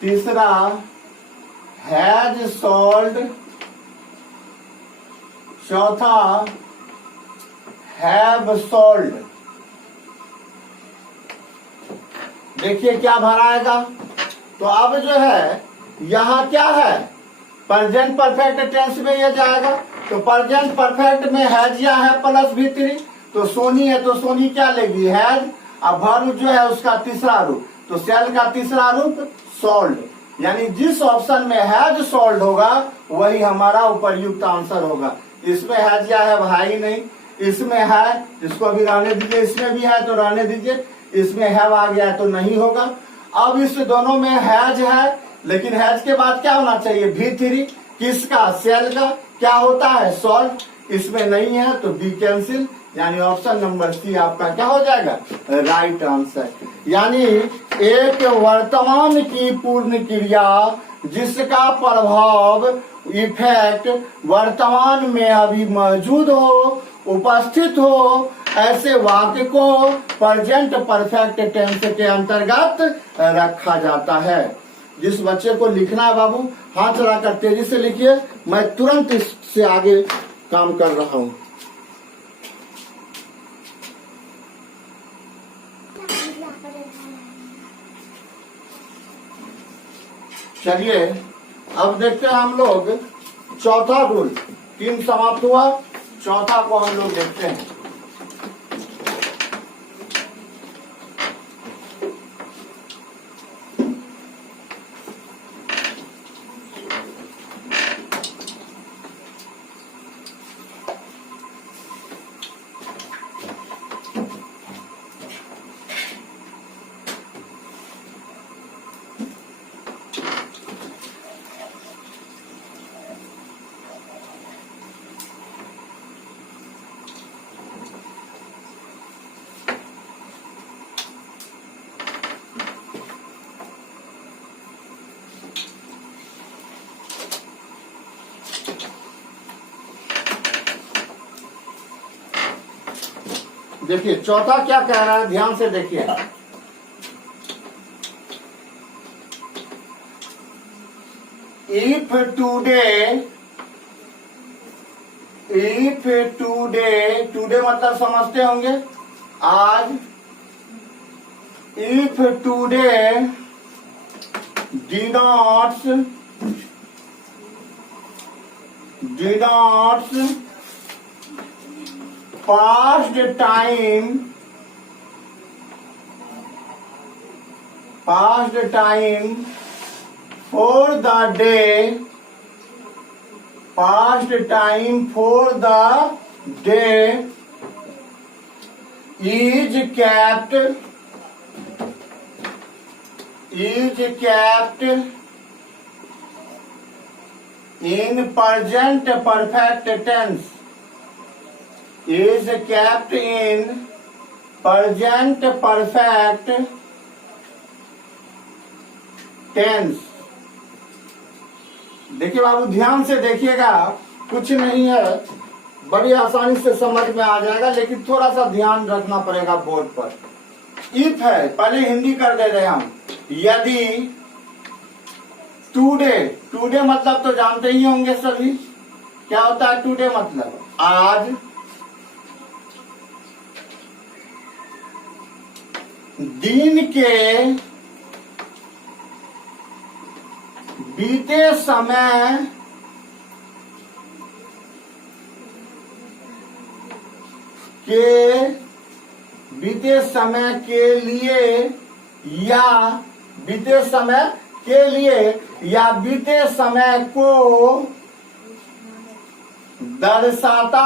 तीसरा हैज सोल्ड, चौथा हैव सोल्ड। देखिए क्या भराएगा। तो अब जो है यहाँ क्या है, प्रेजेंट परफेक्ट टेंस में ये जाएगा। तो प्रेजेंट परफेक्ट में हैज या है प्लस भी3, तो सोनी है तो सोनी क्या लेगी, हैज। अब वर्ब जो है उसका तीसरा रूप, तो सेल का तीसरा रूप सोल्ड, यानी जिस ऑप्शन में हैज सोल्ड होगा वही हमारा उपयुक्त आंसर होगा। इसमें हैज या है भाई नहीं, इसमें है, इसको भी रहने दीजिए, इसमें भी है तो रहने दीजिए, इसमें हैव आ गया है तो नहीं होगा। अब इस दोनों में हैज है, लेकिन हैज के बाद क्या होना चाहिए, भी3, किसका, सेल का। क्या होता है, सोल्ड, इसमें नहीं है तो बी कैंसिल, यानी ऑप्शन नंबर सी आपका क्या हो जाएगा, राइट आंसर। यानी एक वर्तमान की पूर्ण क्रिया जिसका प्रभाव, इफेक्ट वर्तमान में अभी मौजूद हो, उपस्थित हो, ऐसे वाक्य को प्रेजेंट परफेक्ट टेंस के अंतर्गत रखा जाता है। जिस बच्चे को लिखना है बाबू हाथ चलाकर तेजी से लिखिए, मैं तुरंत इससे आगे काम कर रहा हूं। चलिए अब देखते हैं हम लोग चौथा रूल। 3 समाप्त हुआ, चौथा को हम लोग देखते हैं। देखिए चौथा क्या कह रहा है, ध्यान से देखिए। इफ टुडे मतलब समझते होंगे आज। If today denotes past time for the day, is kept in present perfect tense, is kept in present perfect tense। देखिए बाबू ध्यान से देखिएगा, कुछ नहीं है, बड़ी आसानी से समझ में आ जाएगा, लेकिन थोड़ा सा ध्यान रखना पड़ेगा बोर्ड पर। इफ है, पहले हिंदी कर दे रहे हम। यदि टुडे मतलब तो जानते ही होंगे सभी, क्या होता है टुडे मतलब आज। दिन के बीते समय के लिए या बीते समय को दर्शाता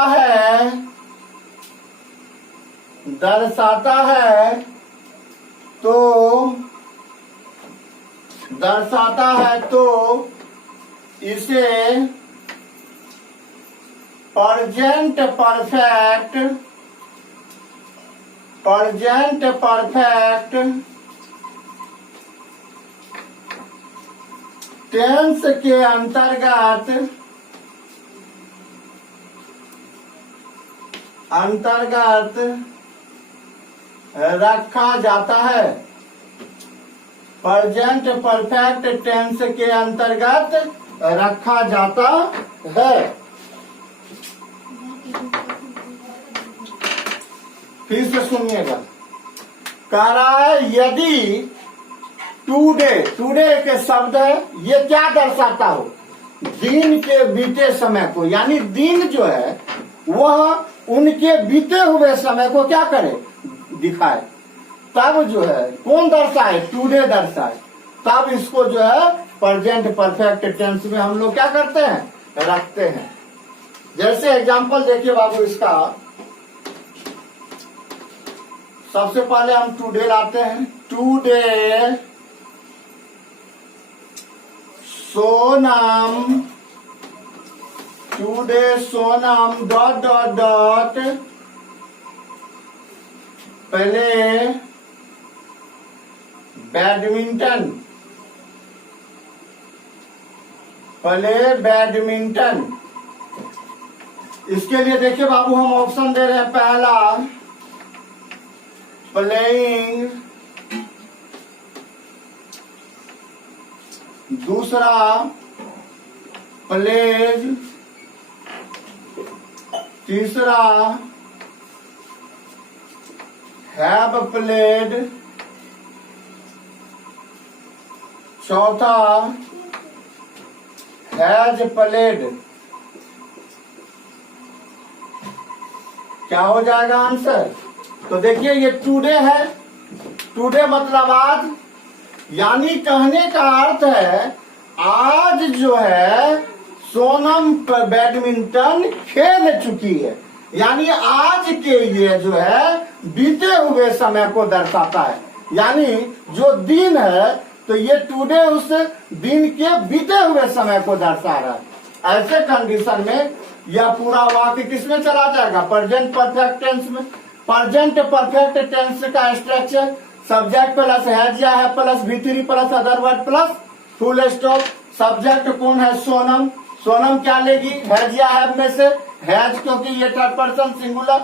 है तो इसे प्रेजेंट परफेक्ट टेंस के अंतर्गत रखा जाता है। प्रेजेंट परफेक्ट टेंस के अंतर्गत रखा जाता है। फिर से सुनिएगा, कह रहा है यदि टुडे के शब्द है, ये क्या दर्शाता हो, दिन के बीते समय को, यानी दिन जो है वह उनके बीते हुए समय को क्या करे, दिखाए। तब जो है कौन दर्शाए, टुडे दर्शाए, तब इसको जो है प्रेजेंट परफेक्ट टेंस में हम लोग क्या करते हैं, रखते हैं। जैसे एग्जांपल देखिए बाबू इसका, सबसे पहले हम टुडे लाते हैं। टुडे सोनम डॉट पहले बैडमिंटन। इसके लिए देखिए बाबू हम ऑप्शन दे रहे हैं। पहला प्लेइंग दूसरा प्लेज, तीसरा हैव प्लेड, चौथा हैज प्लेड। क्या हो जाएगा आंसर? तो देखिए ये टुडे है, टुडे मतलब आज, यानी कहने का अर्थ है आज जो है सोनम बैडमिंटन खेल चुकी है, यानी आज के ये जो है बीते हुए समय को दर्शाता है। यानी जो दिन है तो ये टुडे उस दिन के बीते हुए समय को दर्शा रहा है। ऐसे कंडीशन में यह पूरा वाक्य किसमें चला जाएगा? प्रेजेंट परफेक्ट टेंस में। प्रेजेंट परफेक्ट टेंस का स्ट्रक्चर सब्जेक्ट प्लस हैज या है plus V3 plus other word plus full stop. Subject कौन है? सोनम। सोनम क्या लेगी? हैज या हैव में से हैज, क्योंकि ये थर्ड पर्सन सिंगुलर।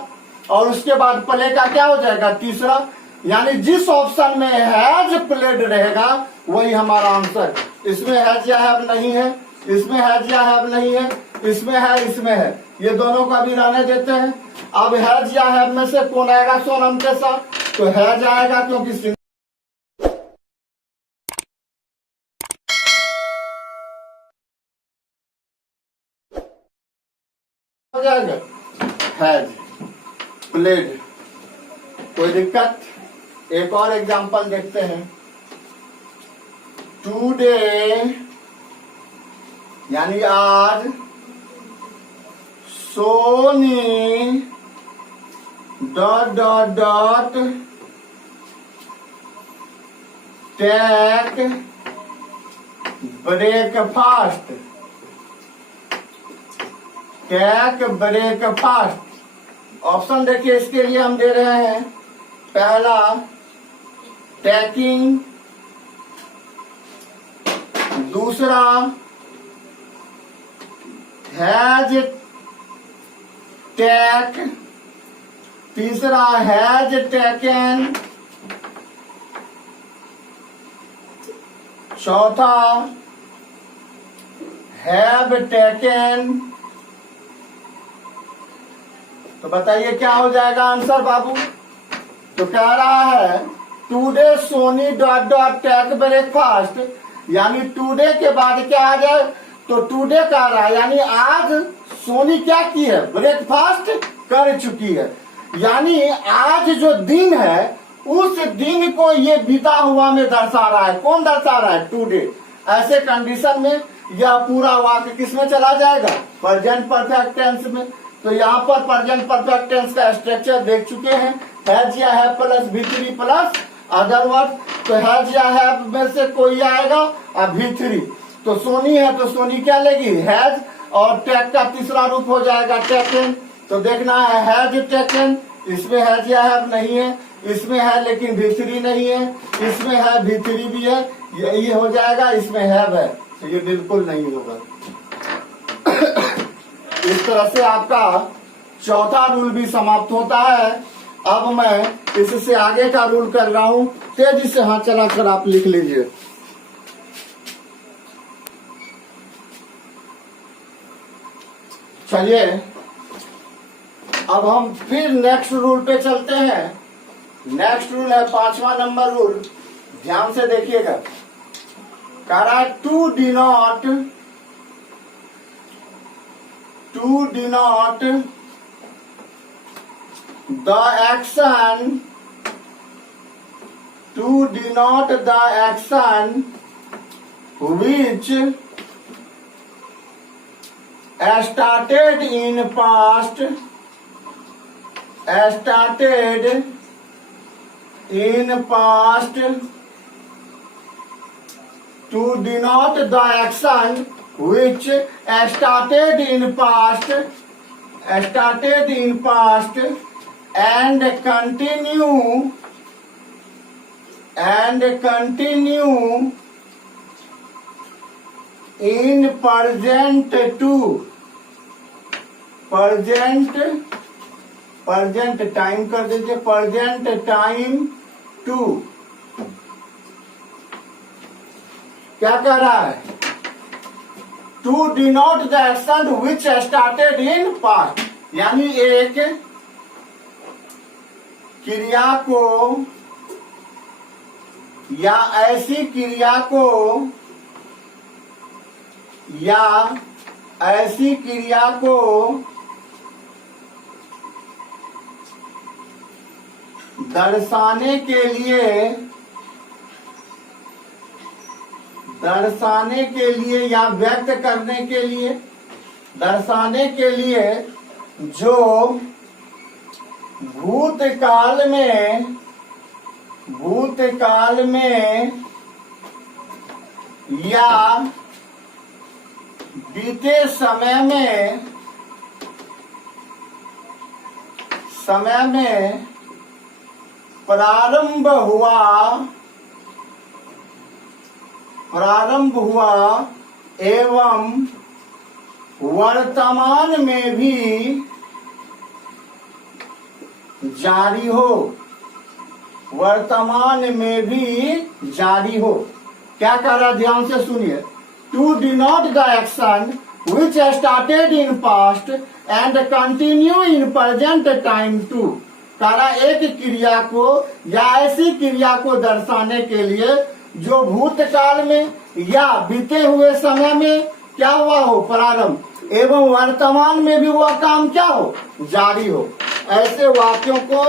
और उसके बाद प्ले का क्या हो जाएगा? तीसरा। यानी जिस ऑप्शन में हैज प्लेड रहेगा वही हमारा आंसर। इसमें हैज या हैव नहीं है, इसमें हैज या हैव नहीं है, इसमें है, इसमें है, ये दोनों का भी रहने देते हैं। अब हैज या हैव में से कौन आएगा सोनम के साथ? तो हैज आएगा, क्योंकि हो जाएगा हैज प्लेड। कोई दिक्कत? एक और एग्जांपल देखते हैं। टुडे यानी आज, Soni dot dot dot take breakfast, take breakfast. Option देखिए इसके लिए हम दे रहे हैं। पहला टेकिंग, दूसरा हैज टेक, तीसरा हैज टेकन, चौथा हैव टेकन। तो बताइए क्या हो जाएगा आंसर बाबू? तो कह रहा है today Sony dot dot take breakfast, यानी टुडे के बाद क्या आ जाए? तो टुडे कह रहा है यानी आज सोनी क्या की है? ब्रेकफास्ट कर चुकी है। यानी आज जो दिन है उस दिन को ये बीता हुआ में दर्शा रहा है। कौन दर्शा रहा है? टुडे। ऐसे कंडीशन में यह पूरा वाक्य किसमें चला जाएगा? प्रेजेंट परफेक्ट टेंस में। तो यहाँ पर प्रेजेंट परफेक्ट टेंस का स्ट्रक्चर देख चुके हैं। हैज या have plus V3 plus other word. तो हैज या हैव में से कोई आएगा और V3। तो सोनी है तो सोनी क्या लेगी? हैज। और टेक का तीसरा रूप हो जाएगा टेकन। तो देखना है हैज टेकन, इसमें हैज या हैव नहीं है, इसमें है लेकिन V3 नहीं है, इसमें है V3 भी है, ये हो जाएगा। इसमें हैव है तो ये बिल्कुल नहीं होगा। इस तरह से आपका चौथा रूल भी समाप्त होता है। अब मैं इससे आगे का रूल कर रहा हूं, तेजी से हाथ चलाकर आप लिख लीजिए। चलिए अब हम फिर नेक्स्ट रूल पे चलते हैं। नेक्स्ट रूल है 5वां नंबर रूल। ध्यान से देखिएगा। कह रहा है to denote the action, to denote the action which started in past, to denote the action which started in past and continue in present time कर दीजिए, प्रेजेंट टाइम टू। क्या कह रहा है? To denote the action which started in past, यानी एक क्रिया को या ऐसी क्रिया को या ऐसी क्रिया को दर्शाने के लिए या व्यक्त करने के लिए, दर्शाने के लिए जो भूतकाल में या बीते समय में प्रारंभ हुआ एवं वर्तमान में भी जारी हो, वर्तमान में भी जारी हो। क्या कह रहा है, ध्यान से सुनिए। To denote the action which started in past and continue in present time to, कह रहा एक क्रिया को या ऐसी क्रिया को दर्शाने के लिए जो भूतकाल में या बीते हुए समय में क्या हुआ हो, प्रारंभ, एवं वर्तमान में भी वह काम क्या हो, जारी हो। ऐसे वाक्यों को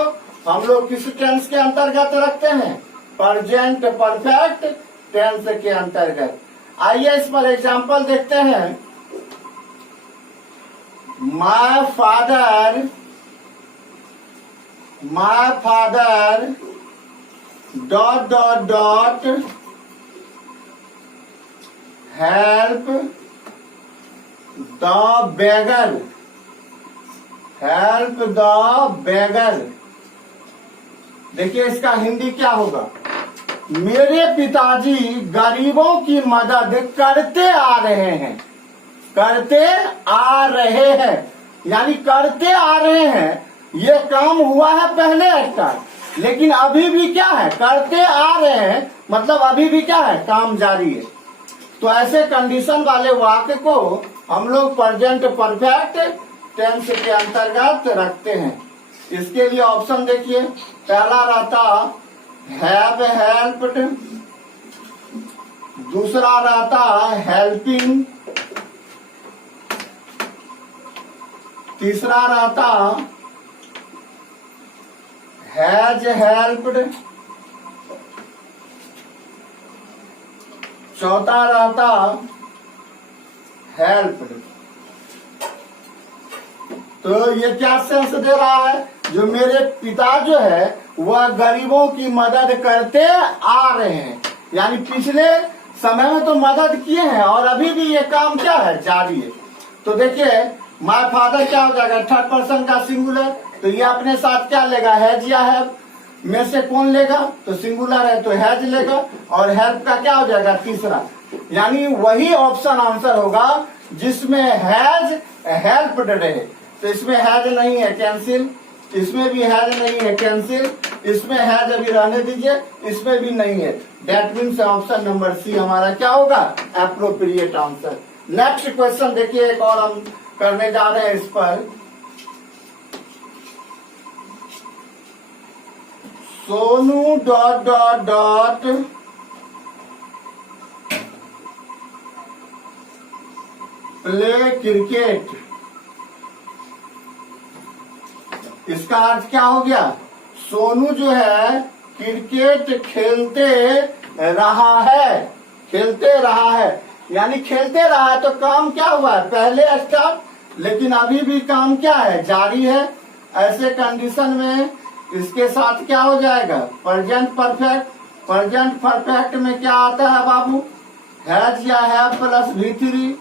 हम लोग किस टेंस के अंतर्गत रखते हैं? प्रेजेंट परफेक्ट टेंस के अंतर्गत। आइए इस पर एग्जाम्पल देखते हैं। My father dot dot dot help the beggar, help the beggar. देखिए इसका हिंदी क्या होगा? मेरे पिताजी गरीबों की मदद करते आ रहे हैं, करते आ रहे हैं, यानी करते आ रहे हैं। ये काम हुआ है पहले स्टार्ट, लेकिन अभी भी क्या है, करते आ रहे हैं, मतलब अभी भी क्या है, काम जारी है। तो ऐसे कंडीशन वाले वाक्य को हम लोग प्रेजेंट परफेक्ट टेंस के अंतर्गत रखते हैं। इसके लिए ऑप्शन देखिए, पहला रहता हैव हेल्प्ड, दूसरा रहता हेल्पिंग, तीसरा रहता हैज हेल्प्ड, चौथा रहता हेल्प्ड। तो ये क्या सेंस दे रहा है? जो मेरे पिता जो है वह गरीबों की मदद करते आ रहे हैं, यानी पिछले समय में तो मदद किए हैं और अभी भी ये काम क्या है, जारी है। तो देखिए माय फादर क्या हो जाएगा, थर्ड पर्सन का सिंगुलर, तो ये अपने साथ क्या लेगा, हैज या हैव में से कौन लेगा, तो सिंगुलर है तो हैज लेगा, और हेल्प का क्या हो जाएगा, तीसरा। यानी वही ऑप्शन आंसर होगा जिसमें हैज हेल्प्ड रहे। तो इसमें हैज नहीं है, कैंसिल। इसमें भी हैज नहीं है, कैंसिल। इसमें हैज अभी रहने दीजिए, इसमें भी नहीं है। That means option number C हमारा क्या होगा, एप्रोप्रिएट आंसर। नेक्स्ट क्वेश्चन देखिए, एक और हम करने जा रहे हैं इस पर। Sonu dot dot dot play cricket. इसका अर्थ क्या हो गया, सोनू जो है क्रिकेट खेलते रहा है, खेलते रहा है, यानी खेलते रहा है तो काम क्या हुआ है, पहले स्टार्ट, लेकिन अभी भी काम क्या है, जारी है। ऐसे कंडीशन में इसके साथ क्या हो जाएगा, प्रेजेंट परफेक्ट। प्रेजेंट परफेक्ट में क्या आता है बाबू, हैज या हैव प्लस V3।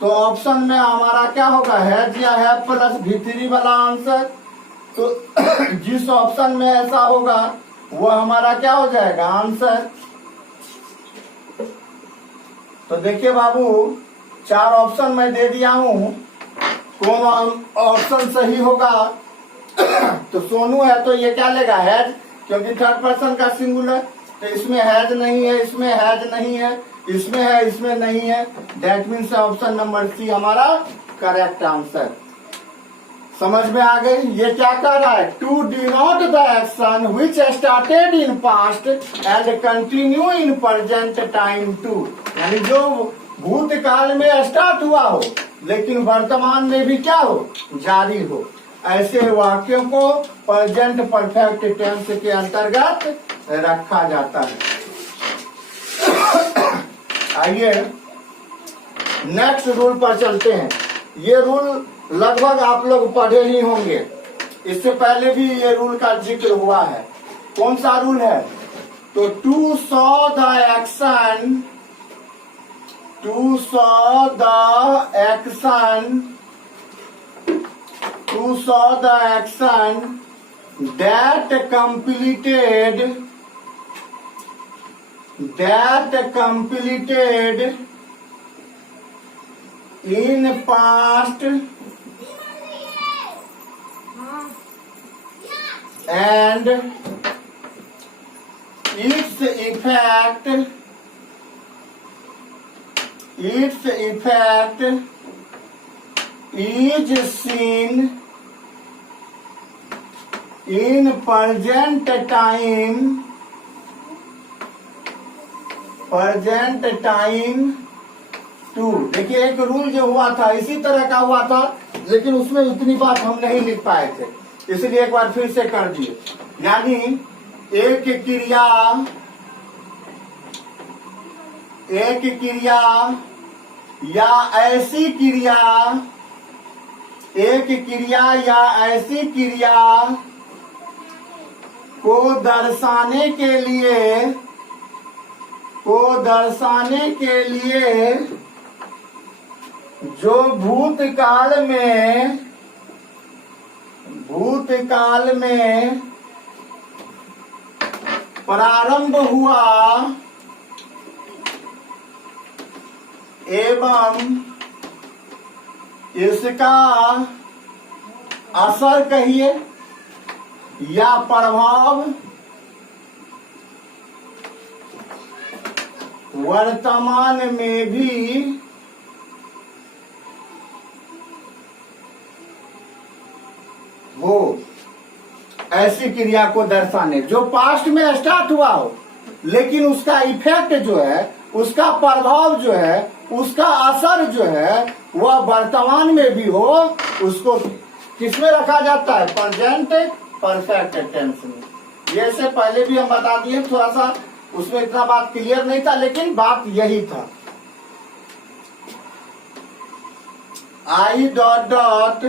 तो ऑप्शन में हमारा क्या होगा, हैज या हैव प्लस V3 वाला आंसर। तो जिस ऑप्शन में ऐसा होगा वो हमारा क्या हो जाएगा, आंसर। तो देखिए बाबू, 4 ऑप्शन मैं दे दिया हूं, कौन ऑप्शन सही होगा। तो सोनू है तो ये क्या लेगा, हैज, क्योंकि थर्ड पर्सन का सिंगुलर। तो इसमें हैज नहीं है, इसमें हैज नहीं है, इसमें है, इसमें नहीं है। That means option number C हमारा करेक्ट आंसर। समझ में आ गई? ये क्या कर रहा है? To denote the action which started in past and continue in present time to, यानी जो भूतकाल में स्टार्ट हुआ हो लेकिन वर्तमान में भी क्या हो, जारी हो, ऐसे वाक्यों को प्रेजेंट परफेक्ट टेंस के अंतर्गत रखा जाता है। आइए नेक्स्ट रूल पर चलते हैं। ये रूल लगभग आप लोग पढ़े ही होंगे, इससे पहले भी ये रूल का जिक्र हुआ है। कौन सा रूल है? तो to saw the action, to saw the action, to saw the action that completed in past and its effect is seen in present time to. देखिए एक रूल जो हुआ था इसी तरह का हुआ था, लेकिन उसमें उतनी बात हम नहीं लिख पाए थे, इसलिए एक बार फिर से कर दिए। यानी एक क्रिया या ऐसी क्रिया, एक क्रिया या ऐसी क्रिया को दर्शाने के लिए जो भूतकाल में प्रारंभ हुआ एवं इसका असर कहिए या प्रभाव वर्तमान में भी हो, ऐसी क्रिया को दर्शाने जो पास्ट में स्टार्ट हुआ हो लेकिन उसका इफेक्ट जो है, उसका प्रभाव जो है, उसका असर जो है वह वर्तमान में भी हो, उसको किसमें रखा जाता है? प्रेजेंट परफेक्ट टेंस में। ये से पहले भी हम बता दिए, थोड़ा सा उसमें इतना बात क्लियर नहीं था, लेकिन बात यही था। I dot dot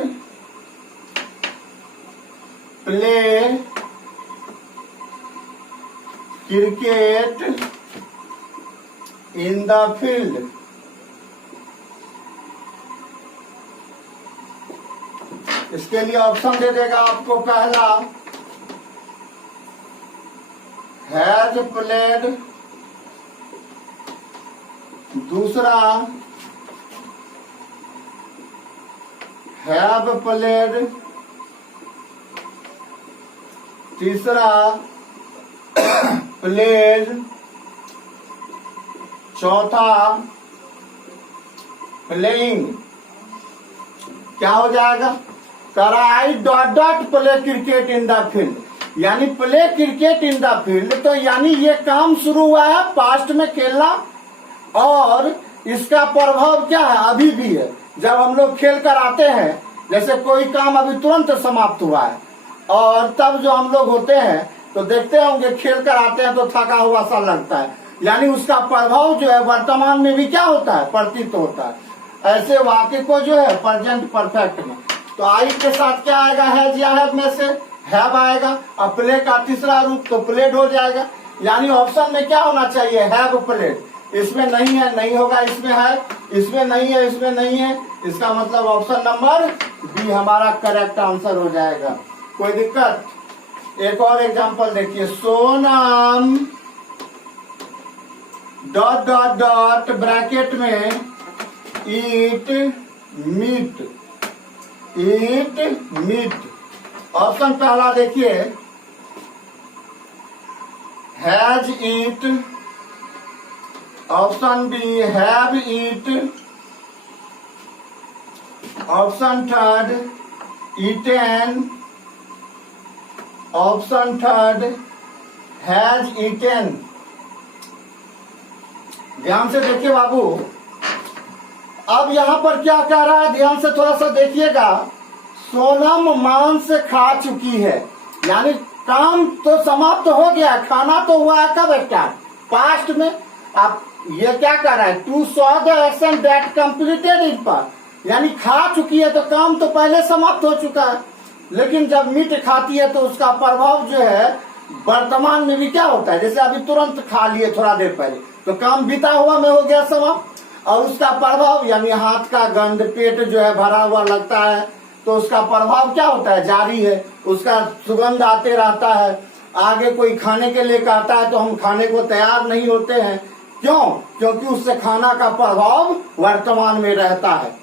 play cricket in the field. इसके लिए ऑप्शन दे देगा आपको। पहला हैज प्लेड, दूसरा हैव प्लेड, तीसरा प्लेड, चौथा प्लेइंग। क्या हो जाएगा? I dot dot play cricket in the field, यानी play cricket in the field, तो यानी ये काम शुरू हुआ है पास्ट में खेलना, और इसका प्रभाव क्या है? अभी भी है। जब हम लोग खेल कर आते हैं, जैसे कोई काम अभी तुरंत समाप्त हुआ है, और तब जो हम लोग होते हैं तो देखते होंगे खेल कर आते हैं तो थका हुआ सा लगता है, यानी उसका प्रभाव जो है वर्तमान में भी क्या होता है? प्रतीत होता है। ऐसे वाक्य को जो है प्रेजेंट परफेक्ट में, तो आई के साथ क्या आएगा? हैज या हैव में से हैव आएगा, और प्ले का तीसरा रूप तो प्लेड हो जाएगा। यानी ऑप्शन में क्या होना चाहिए? Have played. इसमें नहीं है, नहीं होगा, इसमें है, इसमें नहीं है, इसमें नहीं है, इसका मतलब ऑप्शन नंबर बी हमारा करेक्ट आंसर हो जाएगा। कोई दिक्कत? एक और एग्जांपल देखिए। Sonam dot dot dot bracket में eat meat, eat meat. Option पहला देखिए has eat, option B have eat, option third eaten, option third has eaten. ध्यान से देखिए बाबू, अब यहां पर क्या कह रहा है, ध्यान से थोड़ा सा देखिएगा। सोनम मांस खा चुकी है, यानी काम तो समाप्त हो गया, खाना तो हुआ है कब स्टार्ट, पास्ट में। अब ये क्या कर रहा है, to saw the action that completed in past, यानी खा चुकी है तो काम तो पहले समाप्त हो चुका है। लेकिन जब मीट खाती है तो उसका प्रभाव जो है वर्तमान में भी क्या होता है, जैसे अभी तुरंत खा लिए थोड़ा देर पहले, तो काम बीता हुआ में हो गया समाप्त, और उसका प्रभाव यानी हाथ का गंध, पेट जो है भरा हुआ लगता है, तो उसका प्रभाव क्या होता है, जारी है, उसका सुगंध आते रहता है। आगे कोई खाने के लिए कहता है तो हम खाने को तैयार नहीं होते हैं, क्यों, क्योंकि उससे खाना का प्रभाव वर्तमान में रहता है।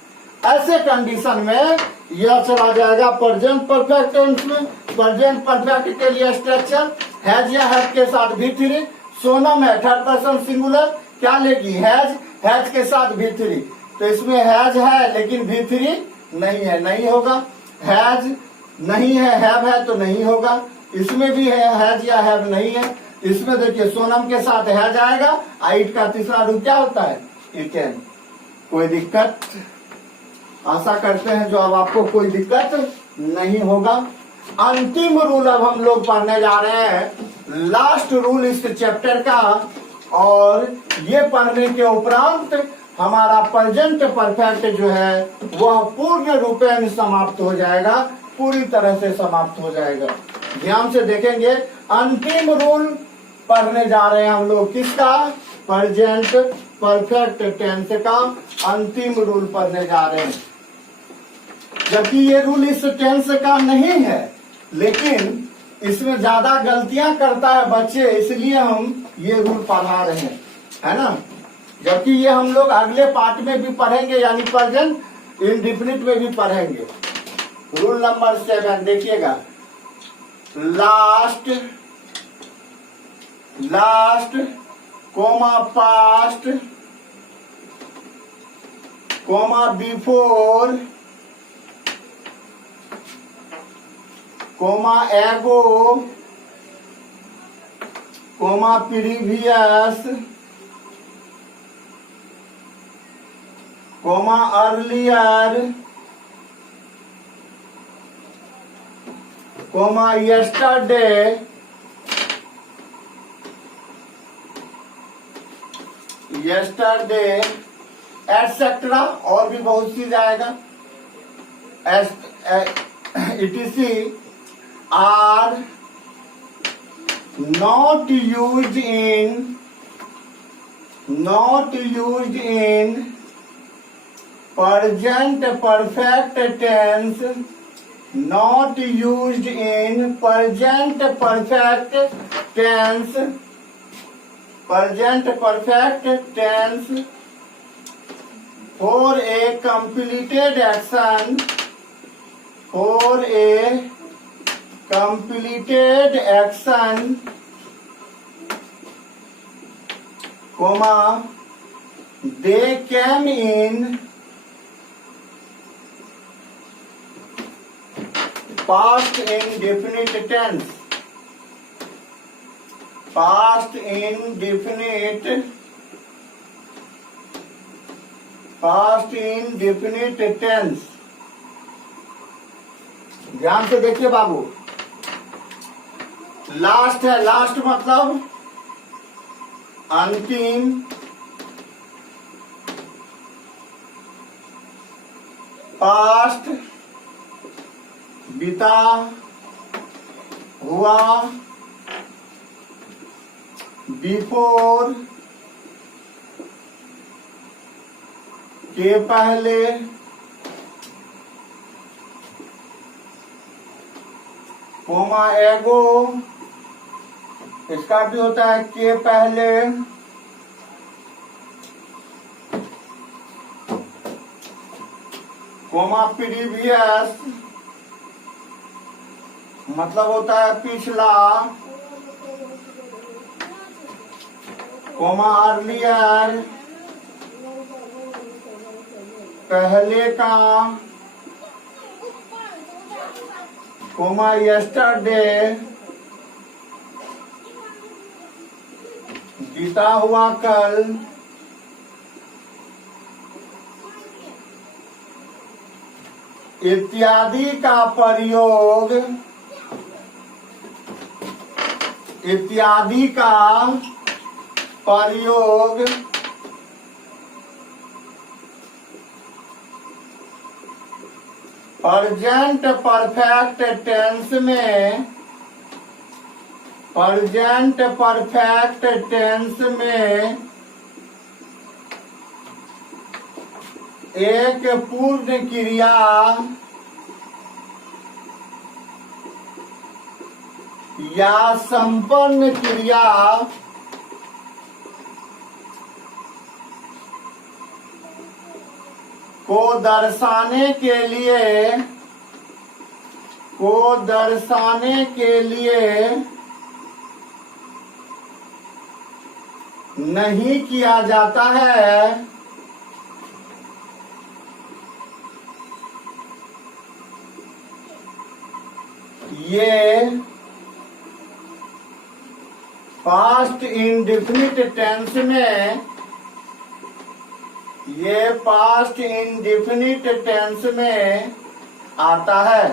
ऐसे कंडीशन में यह चला जाएगा प्रेजेंट परफेक्ट टेंस में। प्रेजेंट परफेक्ट के लिए स्ट्रक्चर हैज या हैव के साथ भी3, सोनम है थर्ड पर्सन सिंगुलर, क्या लेगी, हैज के साथ भी3, तो इसमें हैज है लेकिन भी3 नहीं है, नहीं होगा। हैज नहीं है, हैव है तो नहीं होगा। इसमें भी है हैज या हैव नहीं है। इसमें देखिए सोनम के साथ हैज आएगा, ईट का तीसरा रूप क्या होता है, ईटेन। कोई दिक्कत, आशा करते हैं जो अब आपको कोई दिक्कत नहीं होगा। अंतिम रूल अब हम लोग पढ़ने जा रहे हैं, लास्ट रूल इस चैप्टर का, और ये पढ़ने के उपरांत हमारा प्रेजेंट परफेक्ट जो है वह पूर्ण रूपेण समाप्त हो जाएगा, पूरी तरह से समाप्त हो जाएगा। ध्यान से देखेंगे, अंतिम रूल पढ़ने जा रहे हैं हम लोग, किसका, प्रेजेंट परफेक्ट टेंस का अंतिम रूल पढ़ने जा रहे हैं। जबकि ये रूल इस टेंस का नहीं है, लेकिन इसमें ज्यादा गलतियां करता है बच्चे, इसलिए हम ये रूल पढ़ा रहे हैं, है ना। जबकि ये हम लोग अगले पार्ट में भी पढ़ेंगे, यानी प्रेजेंट इंडेफिनिट में भी पढ़ेंगे। रूल नंबर 7 देखिएगा, last comma past comma before comma ago comma previous comma earlier comma yesterday etcetera, और भी बहुत चीज आएगा, etc are not used in present perfect tense, not used in present perfect tense for a completed action, comma they came in past indefinite tense, past indefinite tense। ध्यान से देखिए बाबू, last है, last मतलब अंतिम, पास्ट बीता हुआ, before के पहले, कोमा एगो, इसका भी होता है के पहले, कोमा प्रीवियस मतलब होता है पिछला, कोमा अर्लियर, पहले का, कोमा यस्टरडे, बीता हुआ कल, इत्यादि का प्रयोग, इत्यादि का प्रयोग प्रेजेंट परफेक्ट टेंस में, प्रेजेंट परफेक्ट टेंस में एक पूर्ण क्रिया या संपन्न क्रिया को दर्शाने के लिए नहीं किया जाता है, ये पास्ट इंडेफिनिट टेंस में, ये पास्ट इंडेफिनिट टेंस में आता है।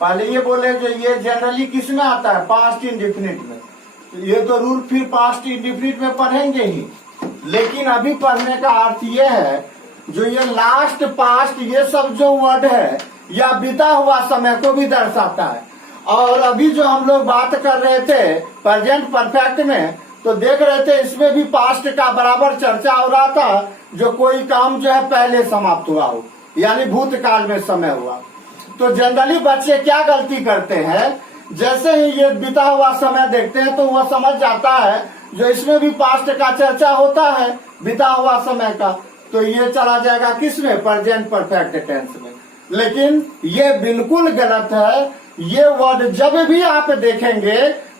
पहले ये बोले जो ये जनरली किस में आता है, पास्ट इंडेफिनिट में। तो ये तो रूल फिर पास्ट इंडेफिनिट में पढ़ेंगे ही, लेकिन अभी पढ़ने का अर्थ ये है जो ये लास्ट पास्ट ये सब जो वर्ड है या बीता हुआ समय को भी दर्शाता है। और अभी जो हम लोग बात कर रहे थे प्रेजेंट परफेक्ट में, तो देख रहे थे इसमें भी पास्ट का बराबर चर्चा हो रहा था, जो कोई काम जो है पहले समाप्त हुआ हो, यानी भूतकाल में समय हुआ। तो जनरली बच्चे क्या गलती करते हैं, जैसे ही ये बीता हुआ समय देखते हैं तो वह समझ जाता है जो इसमें भी पास्ट का चर्चा होता है बीता हुआ समय का, तो ये चला जाएगा किसमें, प्रेजेंट परफेक्ट टेंस में। लेकिन ये बिल्कुल गलत है। ये वर्ड जब भी आप देखेंगे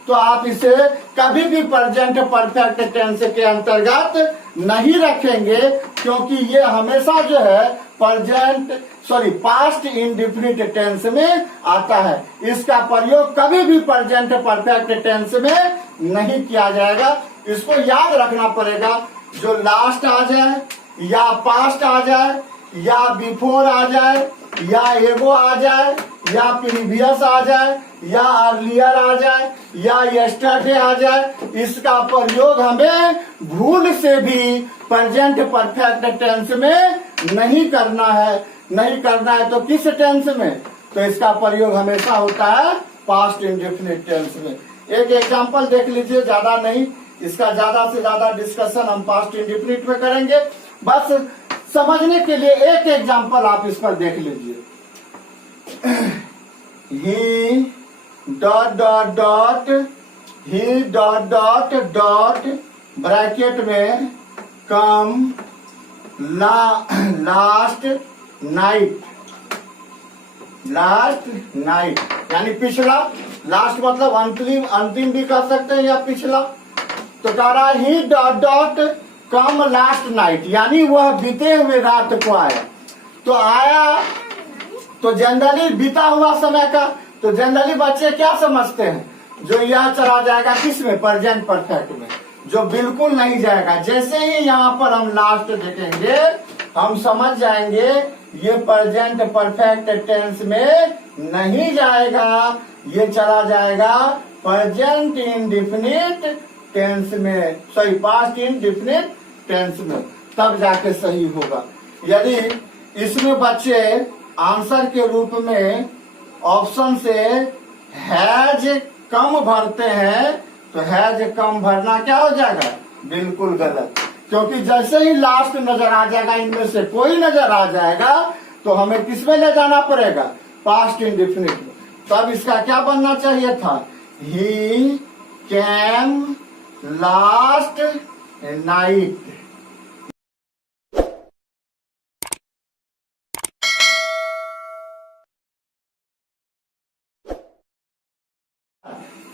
तो आप इसे कभी भी प्रेजेंट परफेक्ट टेंस के अंतर्गत नहीं रखेंगे, क्योंकि ये हमेशा जो है पास्ट इंडेफिनिट टेंस में आता है। इसका प्रयोग कभी भी प्रेजेंट परफेक्ट टेंस में नहीं किया जाएगा। इसको याद रखना पड़ेगा। जो लास्ट आ जाए या पास्ट आ जाए या बिफोर आ जाए या एगो आ जाए या प्रीवियस आ जाए या अर्लियर आ जाए या यस्टरडे आ जाए, इसका प्रयोग हमें भूल से भी प्रेजेंट परफेक्ट टेंस में नहीं करना है। नहीं करना है तो किस टेंस में, तो इसका प्रयोग हमेशा होता है पास्ट इंडेफिनिट टेंस में। एक एग्जांपल देख लीजिए, ज्यादा नहीं, इसका ज्यादा से ज्यादा डिस्कशन हम पास्ट इंडेफिनिट में करेंगे। बस समझने के लिए एक एग्जांपल आप इस पर देख लीजिए। ही डॉट ब्रैकेट में कम लास्ट नाइट यानी पिछला, लास्ट मतलब अंतिम भी कर सकते हैं या पिछला। तो कह रहा है ही डॉट कम लास्ट नाइट, यानी वह बीते हुए रात को आया। तो आया तो जनरली बीता हुआ समय का, तो जनरली बच्चे क्या समझते हैं, जो यह चला जाएगा किसमें, प्रेजेंट परफेक्ट में, जो बिल्कुल नहीं जाएगा। जैसे ही यहाँ पर हम लास्ट देखेंगे हम समझ जाएंगे ये प्रेजेंट परफेक्ट टेंस में नहीं जाएगा, ये चला जाएगा प्रेजेंट इंडेफिनिट टेंस में, पास्ट इंडेफिनिट टेंस में, तब जाके सही होगा। यदि इसमें बच्चे आंसर के रूप में ऑप्शन से हैज कम भरते हैं, तो हैज कम भरना क्या हो जाएगा, बिल्कुल गलत। क्योंकि जैसे ही लास्ट नजर आ जाएगा, इनमें से कोई नजर आ जाएगा, तो हमें किसमें ले जाना पड़ेगा, पास्ट इंडेफिनिट में। तब इसका क्या बनना चाहिए था, ही कैम लास्ट नाइट।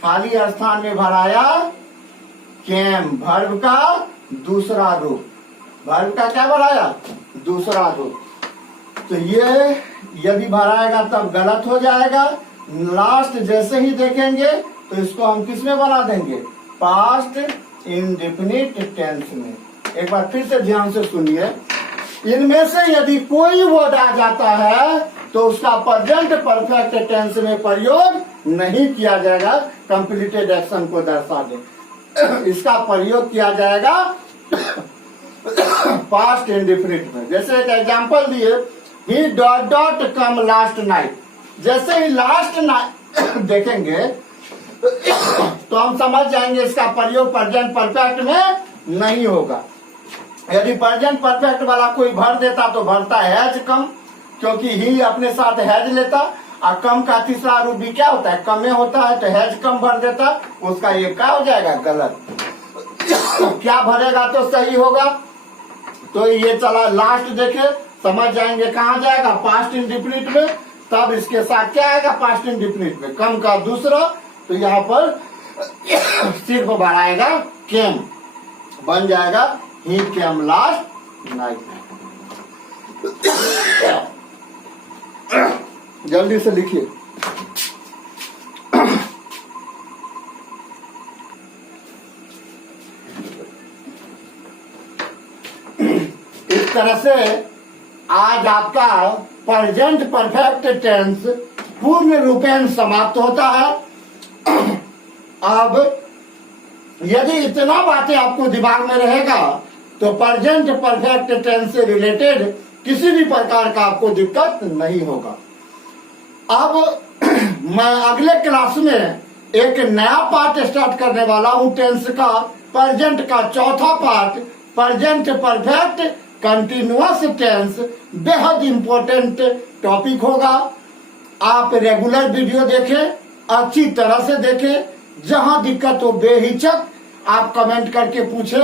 खाली स्थान में भराया कैम, वर्ब का दूसरा रूप, वर्ब का क्या बनाया, दूसरा रूप। तो ये यदि भराएगा तब गलत हो जाएगा। लास्ट जैसे ही देखेंगे तो इसको हम किस में बना देंगे, पास्ट इंडेफिनिट टेंस में। एक बार फिर से ध्यान से सुनिए, इनमें से यदि कोई वर्ड आ जाता है तो उसका प्रेजेंट परफेक्ट टेंस में प्रयोग नहीं किया जाएगा, कंप्लीटेड एक्शन को दर्शा दे। इसका प्रयोग किया जाएगा पास्ट इंडेफिनिट में। जैसे एक एग्जांपल दिए, ही डॉट डॉट कम लास्ट नाइट। जैसे ही लास्ट नाइट देखेंगे तो हम समझ जाएंगे इसका प्रयोग प्रेजेंट परफेक्ट में नहीं होगा। यदि प्रेजेंट परफेक्ट वाला कोई भर देता तो भरता हैज कम, क्योंकि ही अपने साथ हैज लेता, और कम का तीसरा रूप भी क्या होता है, कम में होता है, तो हैज कम भर देता, उसका ये क्या हो जाएगा, गलत। क्या भरेगा तो सही होगा। तो ये चला लास्ट देखे, समझ जाएंगे कहाँ जाएगा, पास्ट इंडेफिनिट में। तब इसके साथ क्या आएगा, पास्ट इंडेफिनिट में कम का दूसरा, तो यहाँ पर सिर्फ बढ़ाएगा केम, बन जाएगा ही केम लास्ट नाइट। जल्दी से लिखिए। इस तरह से आज आपका प्रेजेंट परफेक्ट टेंस पूर्ण रूपेण समाप्त होता है। अब यदि इतना बातें आपको दिमाग में रहेगा तो प्रेजेंट परफेक्ट टेंस से रिलेटेड किसी भी प्रकार का आपको दिक्कत नहीं होगा। अब मैं अगले क्लास में एक नया पार्ट स्टार्ट करने वाला हूं टेंस का, प्रेजेंट का चौथा part, present perfect continuous tense. बेहद इंपॉर्टेंट टॉपिक होगा। आप रेगुलर वीडियो देखें, अच्छी तरह से देखें, जहां दिक्कत हो बेहिचक आप कमेंट करके पूछे।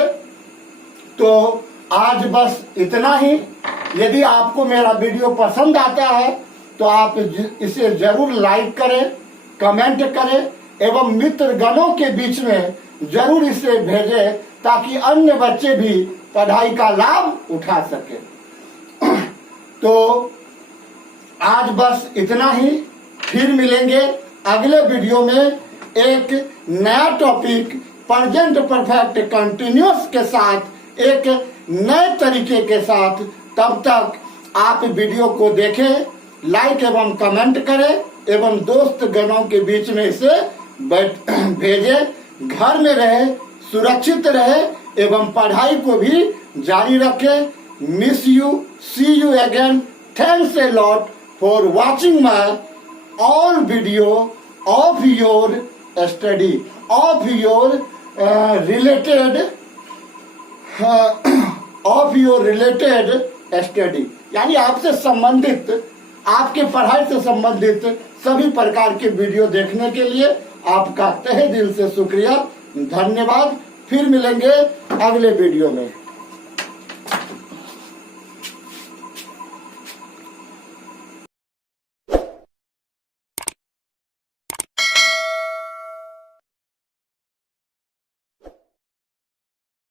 तो आज बस इतना ही। यदि आपको मेरा वीडियो पसंद आता है तो आप इसे जरूर लाइक करें, कमेंट करें एवं मित्र गणों के बीच में जरूर इसे भेजें, ताकि अन्य बच्चे भी पढ़ाई का लाभ उठा सके। तो आज बस इतना ही, फिर मिलेंगे अगले वीडियो में एक नया टॉपिक प्रेजेंट परफेक्ट कंटिन्यूअस के साथ, एक नए तरीके के साथ। तब तक आप वीडियो को देखें, लाइक एवं कमेंट करें एवं दोस्त गणों के बीच में इसे भेजें। घर में रहे, सुरक्षित रहे एवं पढ़ाई को भी जारी रखें। Miss you, see you again. Thanks a lot for watching my all video of your study, of your related study, यानी आपसे संबंधित, आपके पढ़ाई से संबंधित सभी प्रकार के वीडियो देखने के लिए आपका तहे दिल से शुक्रिया, धन्यवाद। फिर मिलेंगे अगले वीडियो में।